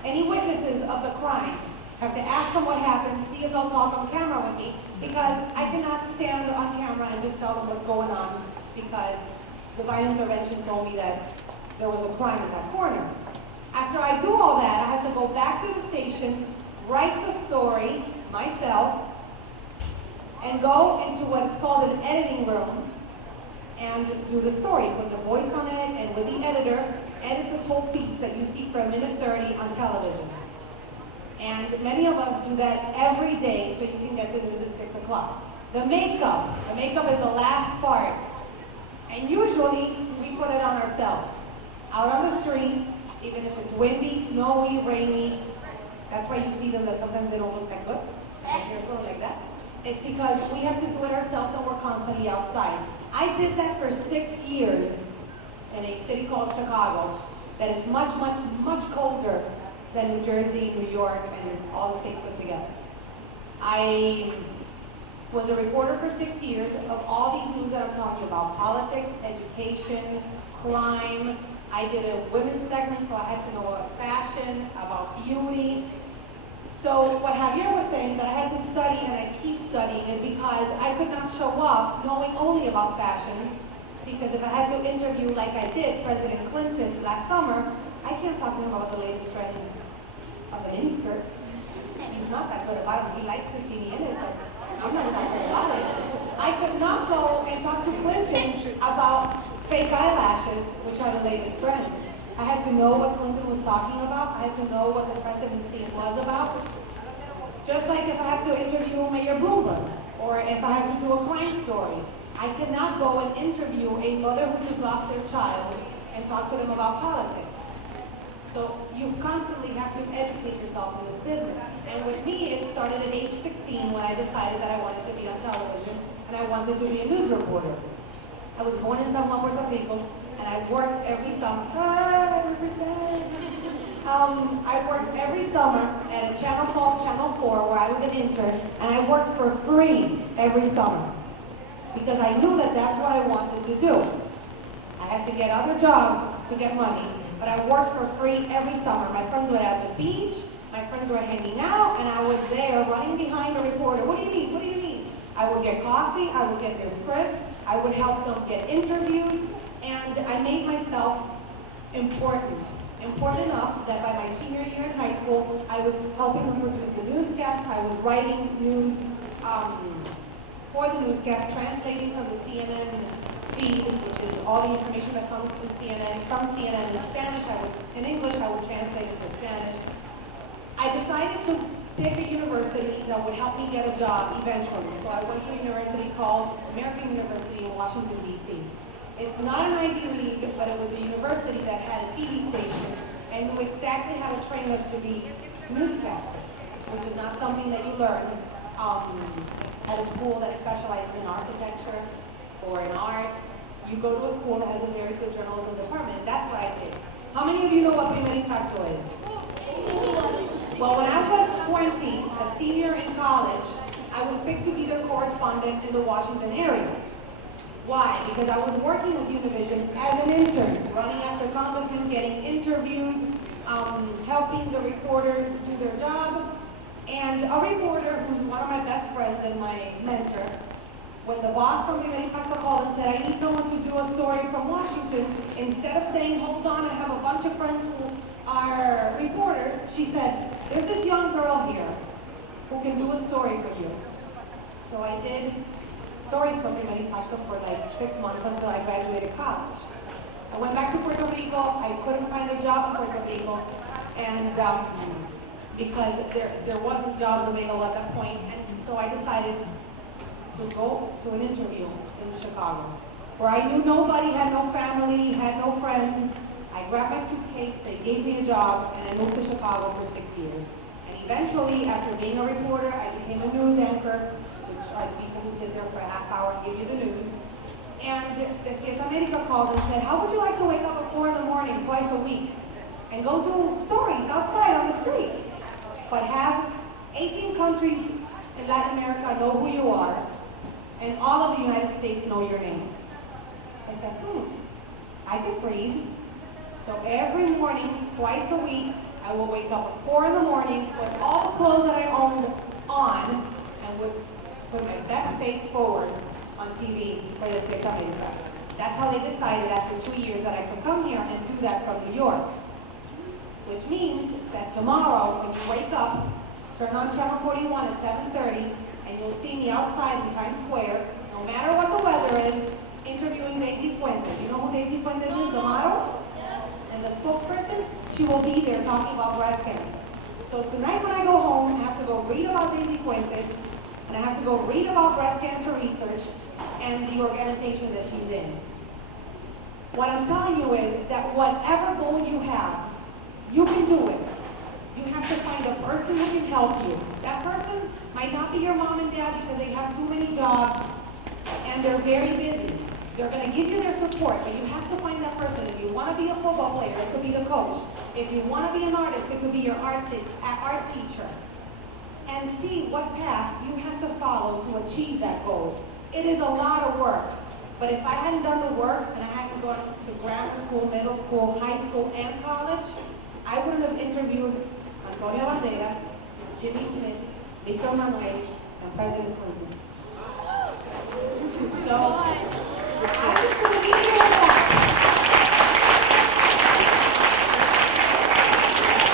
any witnesses of the crime, I have to ask them what happened, see if they'll talk on camera with me, because I cannot stand on camera and just tell them what's going on, because the violence intervention told me that there was a crime in that corner. After I do all that, I have to go back to the station, write the story myself, and go into what is called an editing room and do the story, put the voice on it, and with the editor, edit this whole piece that you see for 1:30 on television. And many of us do that every day so you can get the news at 6 o'clock. The makeup is the last part. And usually we put it on ourselves. Out on the street, even if it's windy, snowy, rainy. That's why you see them that sometimes they don't look that good. Their hair's going like that. It's because we have to do it ourselves and we're constantly outside. I did that for 6 years in a city called Chicago, that is much, much, much colder than New Jersey, New York, and all the states put together. I was a reporter for 6 years of all these news that I'm talking about: politics, education, crime. I did a women's segment, so I had to know about fashion, about beauty. So what Javier was saying that I had to study and I keep studying is because I could not show up knowing only about fashion, because if I had to interview like I did President Clinton last summer, I can't talk to him about the latest trends of the miniskirt. He's not that good about it. He likes to see me in it, but I'm not that good about it. I could not go and talk to Clinton about fake eyelashes, which are the latest trend. I had to know what Clinton was talking about. I had to know what the presidency was about. Just like if I have to interview Mayor Bloomberg, or if I have to do a crime story, I cannot go and interview a mother who just lost their child and talk to them about politics. So you constantly have to educate yourself in this business. And with me, it started at age 16 when I decided that I wanted to be on television and I wanted to be a news reporter. I was born in San Juan, Puerto Rico, and I worked every summer. I worked every summer at a channel called Channel 4 where I was an intern, and I worked for free every summer because I knew that that's what I wanted to do. I had to get other jobs to get money, but I worked for free every summer. My friends were at the beach, my friends were hanging out, and I was there running behind a reporter. What do you need? What do you need? I would get coffee, I would get their scripts, I would help them get interviews, and I made myself important. Important enough that by my senior year in high school, I was helping them produce the newscasts. I was writing news for the newscast, translating from the CNN feed, which is all the information that comes from CNN in Spanish. In English, I would translate it to Spanish. I decided to pick a university that would help me get a job eventually. So I went to a university called American University in Washington, D.C. It's not an Ivy League, but it was a university that had a TV station and knew exactly how to train us to be newscasters, which is not something that you learn at a school that specializes in architecture or in art. You go to a school that has a very good journalism department, and that's what I did. How many of you know what primer impacto is? Well, when I was 20, a senior in college, I was picked to be their correspondent in the Washington area. Why? Because I was working with Univision as an intern, running after congressmen, getting interviews, helping the reporters do their job. And a reporter who's one of my best friends and my mentor, when the boss from Primer Impacto called and said, I need someone to do a story from Washington, instead of saying, hold on, I have a bunch of friends who are reporters, she said, there's this young girl here who can do a story for you. So I did stories from Primer Impacto for like 6 months until I graduated college. I went back to Puerto Rico. I couldn't find a job in Puerto Rico, and because there wasn't jobs available at that point, and so I decided to go to an interview in Chicago, where I knew nobody, had no family, had no friends. I grabbed my suitcase, they gave me a job, and I moved to Chicago for 6 years. And eventually, after being a reporter, I became a news anchor, which are the people who sit there for a half hour and give you the news. And Despierta America called and said, how would you like to wake up at 4 in the morning, twice a week, and go do stories outside on the street, but have 18 countries in Latin America know who you are, and all of the United States know your names? I said, I can freeze. So every morning, twice a week, I will wake up at 4 in the morning, put all the clothes that I owned on, and would put my best face forward on TV for Despierta America. That's how they decided after 2 years that I could come here and do that from New York. Which means that tomorrow, when you wake up, turn on Channel 41 at 7:30, and you'll see me outside in Times Square, no matter what the weather is, interviewing Daisy Fuentes. You know who Daisy Fuentes is, the model? And the spokesperson? She will be there talking about breast cancer. So tonight when I go home, I have to go read about Daisy Fuentes, and I have to go read about breast cancer research and the organization that she's in. What I'm telling you is that whatever goal you have, you can do it. You have to find a person who can help you. That person might not be your mom and dad because they have too many jobs and they're very busy. They're going to give you their support, but you have to find that person. If you want to be a football player, it could be the coach. If you want to be an artist, it could be your art teacher. And see what path you have to follow to achieve that goal. It is a lot of work. But if I hadn't done the work and I had to go to grammar school, middle school, high school, and college, I wouldn't have interviewed Antonio Banderas, Jimmy Smits, Victor Manuel, and President Clinton. So, I'm just going to leave you with that.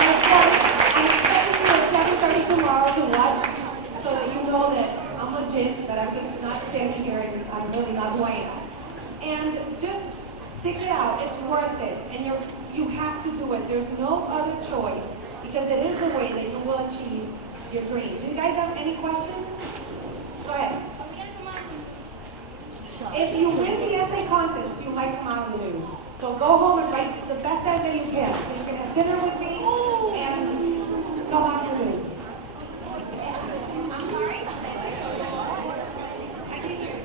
And of course, I'm expecting you at 7:30 tomorrow to watch so that you know that I'm legit, that I'm just not standing here and I'm really not who I am. And just stick it out. It's worth it. And you have to do it. There's no other choice because it is the way that you will achieve your dreams. Do you guys have any questions? Go ahead. If you win the essay contest, you might come out on the news. So go home and write the best essay you can. So you can have dinner with me and come out on the news. I'm sorry? I can't hear.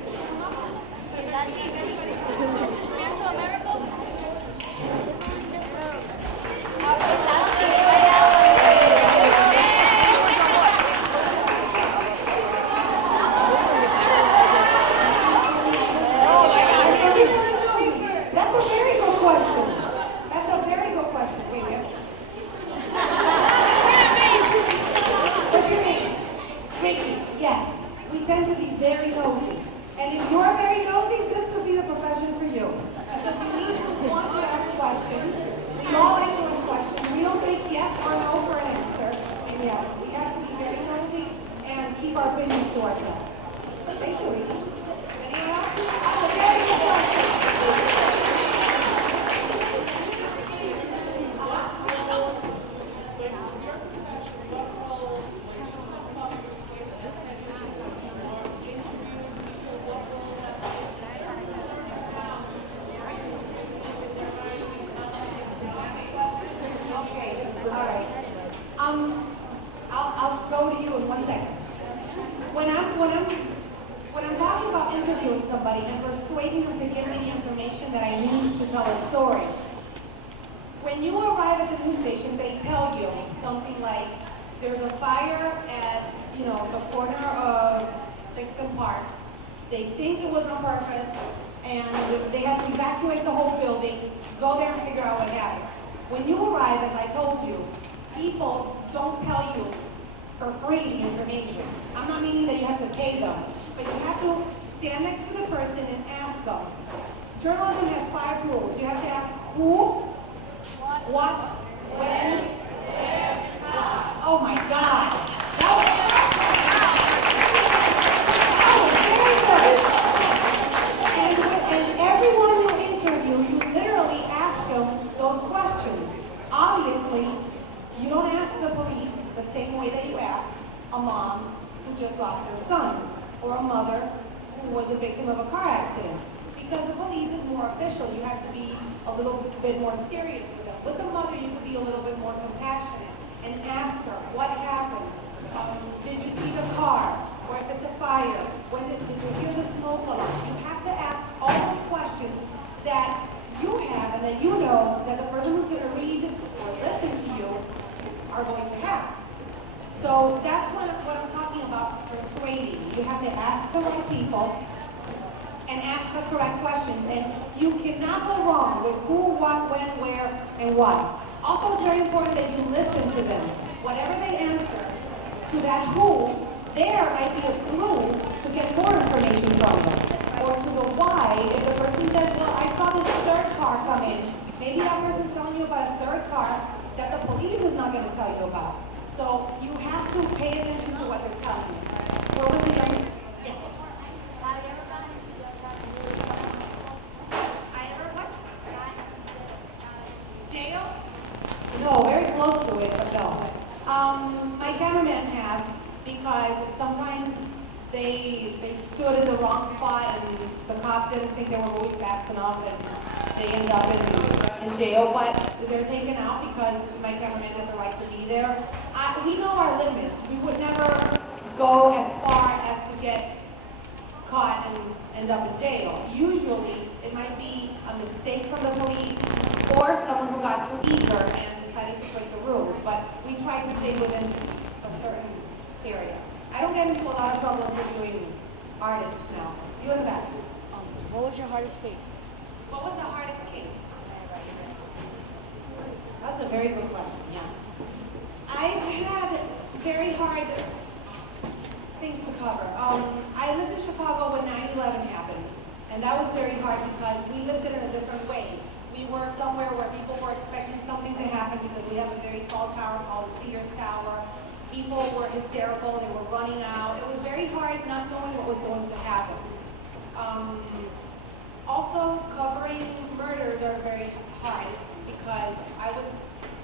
Despierta America? That's a very good question. That's a very good question. Wait, wait. persuading them to give me the information that I need to tell a story. When you arrive at the news station, they tell you something like, there's a fire at, the corner of 6th and Park. They think it was on purpose, and they have to evacuate the whole building, go there and figure out what happened. When you arrive, as I told you, people don't tell you for free the information. I'm not meaning that you have to pay them, but you have to stand next to the person and ask them. Journalism has 5 rules. You have to ask who, what, when, where, how. Oh my God. That was very good. And everyone you interview, you literally ask them those questions. Obviously, you don't ask the police the same way that you ask a mom who just lost their son, or a mother who was a victim of a car accident. Because the police is more official, you have to be a little bit more serious with them. With the mother, you could be a little bit more compassionate and ask her, what happened? Did you see the car? Or if it's a fire, did you hear the smoke alarm? You have to ask all those questions that you have and that you know that the person who's going to read or listen to you are going to have. So that's what I'm talking about, persuading. You have to ask the right people and ask the correct questions. And you cannot go wrong with who, what, when, where, and why. Also, it's very important that you listen to them. Whatever they answer to that who, there might be a clue to get more information from them. Or to the why, if the person says, well, I saw this third car come in, maybe that person's telling you about a third car that the police is not going to tell you about. So you have to pay attention to what they're telling you. What was the other? Yes. Have you ever gone into the I ever what? Jail? No, very close to it, but no. My cameramen have, because sometimes they stood in the wrong spot and the cop didn't think they were moving fast enough and they end up in jail, but they're taken out because my cameraman had the right to be there. We know our limits. We would never go as far as to get caught and end up in jail. Usually, it might be a mistake from the police or someone who got too eager and decided to break the rules, but we try to stay within a certain area. I don't get into a lot of trouble interviewing artists now. You in the back. What was your hardest case? What was the hardest case? That's a very good question, yeah. I've had very hard things to cover. I lived in Chicago when 9/11 happened, and that was very hard because we lived it in a different way. We were somewhere where people were expecting something to happen because we have a very tall tower called the Sears Tower. People were hysterical, they were running out. It was very hard not knowing what was going to happen. Also, covering murders are very hard because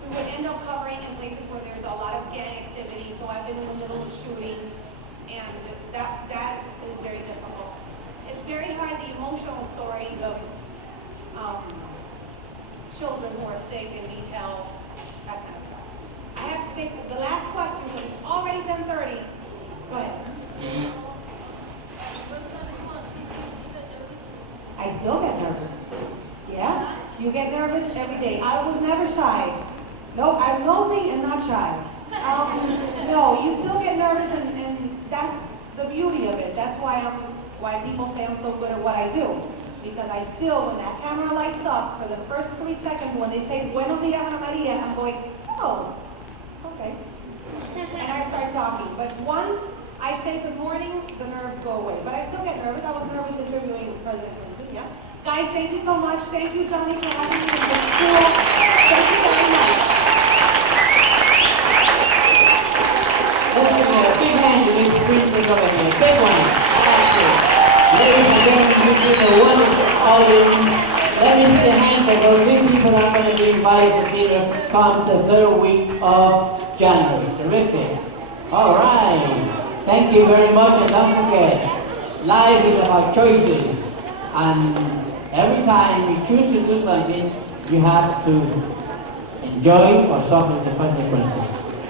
we would end up covering in places where there's a lot of gang activity, so I've been in the middle of shootings, and that is very difficult. It's very hard, the emotional stories of children who are sick and need help, that kind of stuff. I have to take the last question because it's already 10:30. Go ahead. I still get nervous. Yeah? You get nervous every day. I was never shy. Nope, I'm nosy and not shy. No, you still get nervous and that's the beauty of it. That's why people say I'm so good at what I do. Because I still, when that camera lights up, for the first 3 seconds, when they say, Buenos días, Ana Maria, I'm going, oh, okay. And I start talking. But once I say good morning, the nerves go away. But I still get nervous. I was nervous interviewing President Clinton, yeah? Guys, thank you so much. Thank you, Johnny, for having me in the school. Thank you very much. Let's give a big hand to this princess over here. Big one. Thank you. Ladies and gentlemen, this is a wonderful audience. Let me see the hands of those big people that are going to be invited to theater comes the 3rd week of January. Terrific. All right. Thank you very much, and don't forget, life is about choices. And every time you choose to do something, you have to enjoy or suffer the consequences.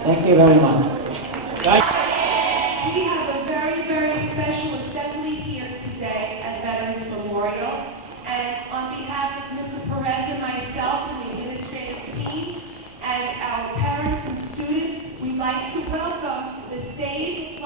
Thank you very much. We have a very, very special assembly here today at Veterans Memorial. safe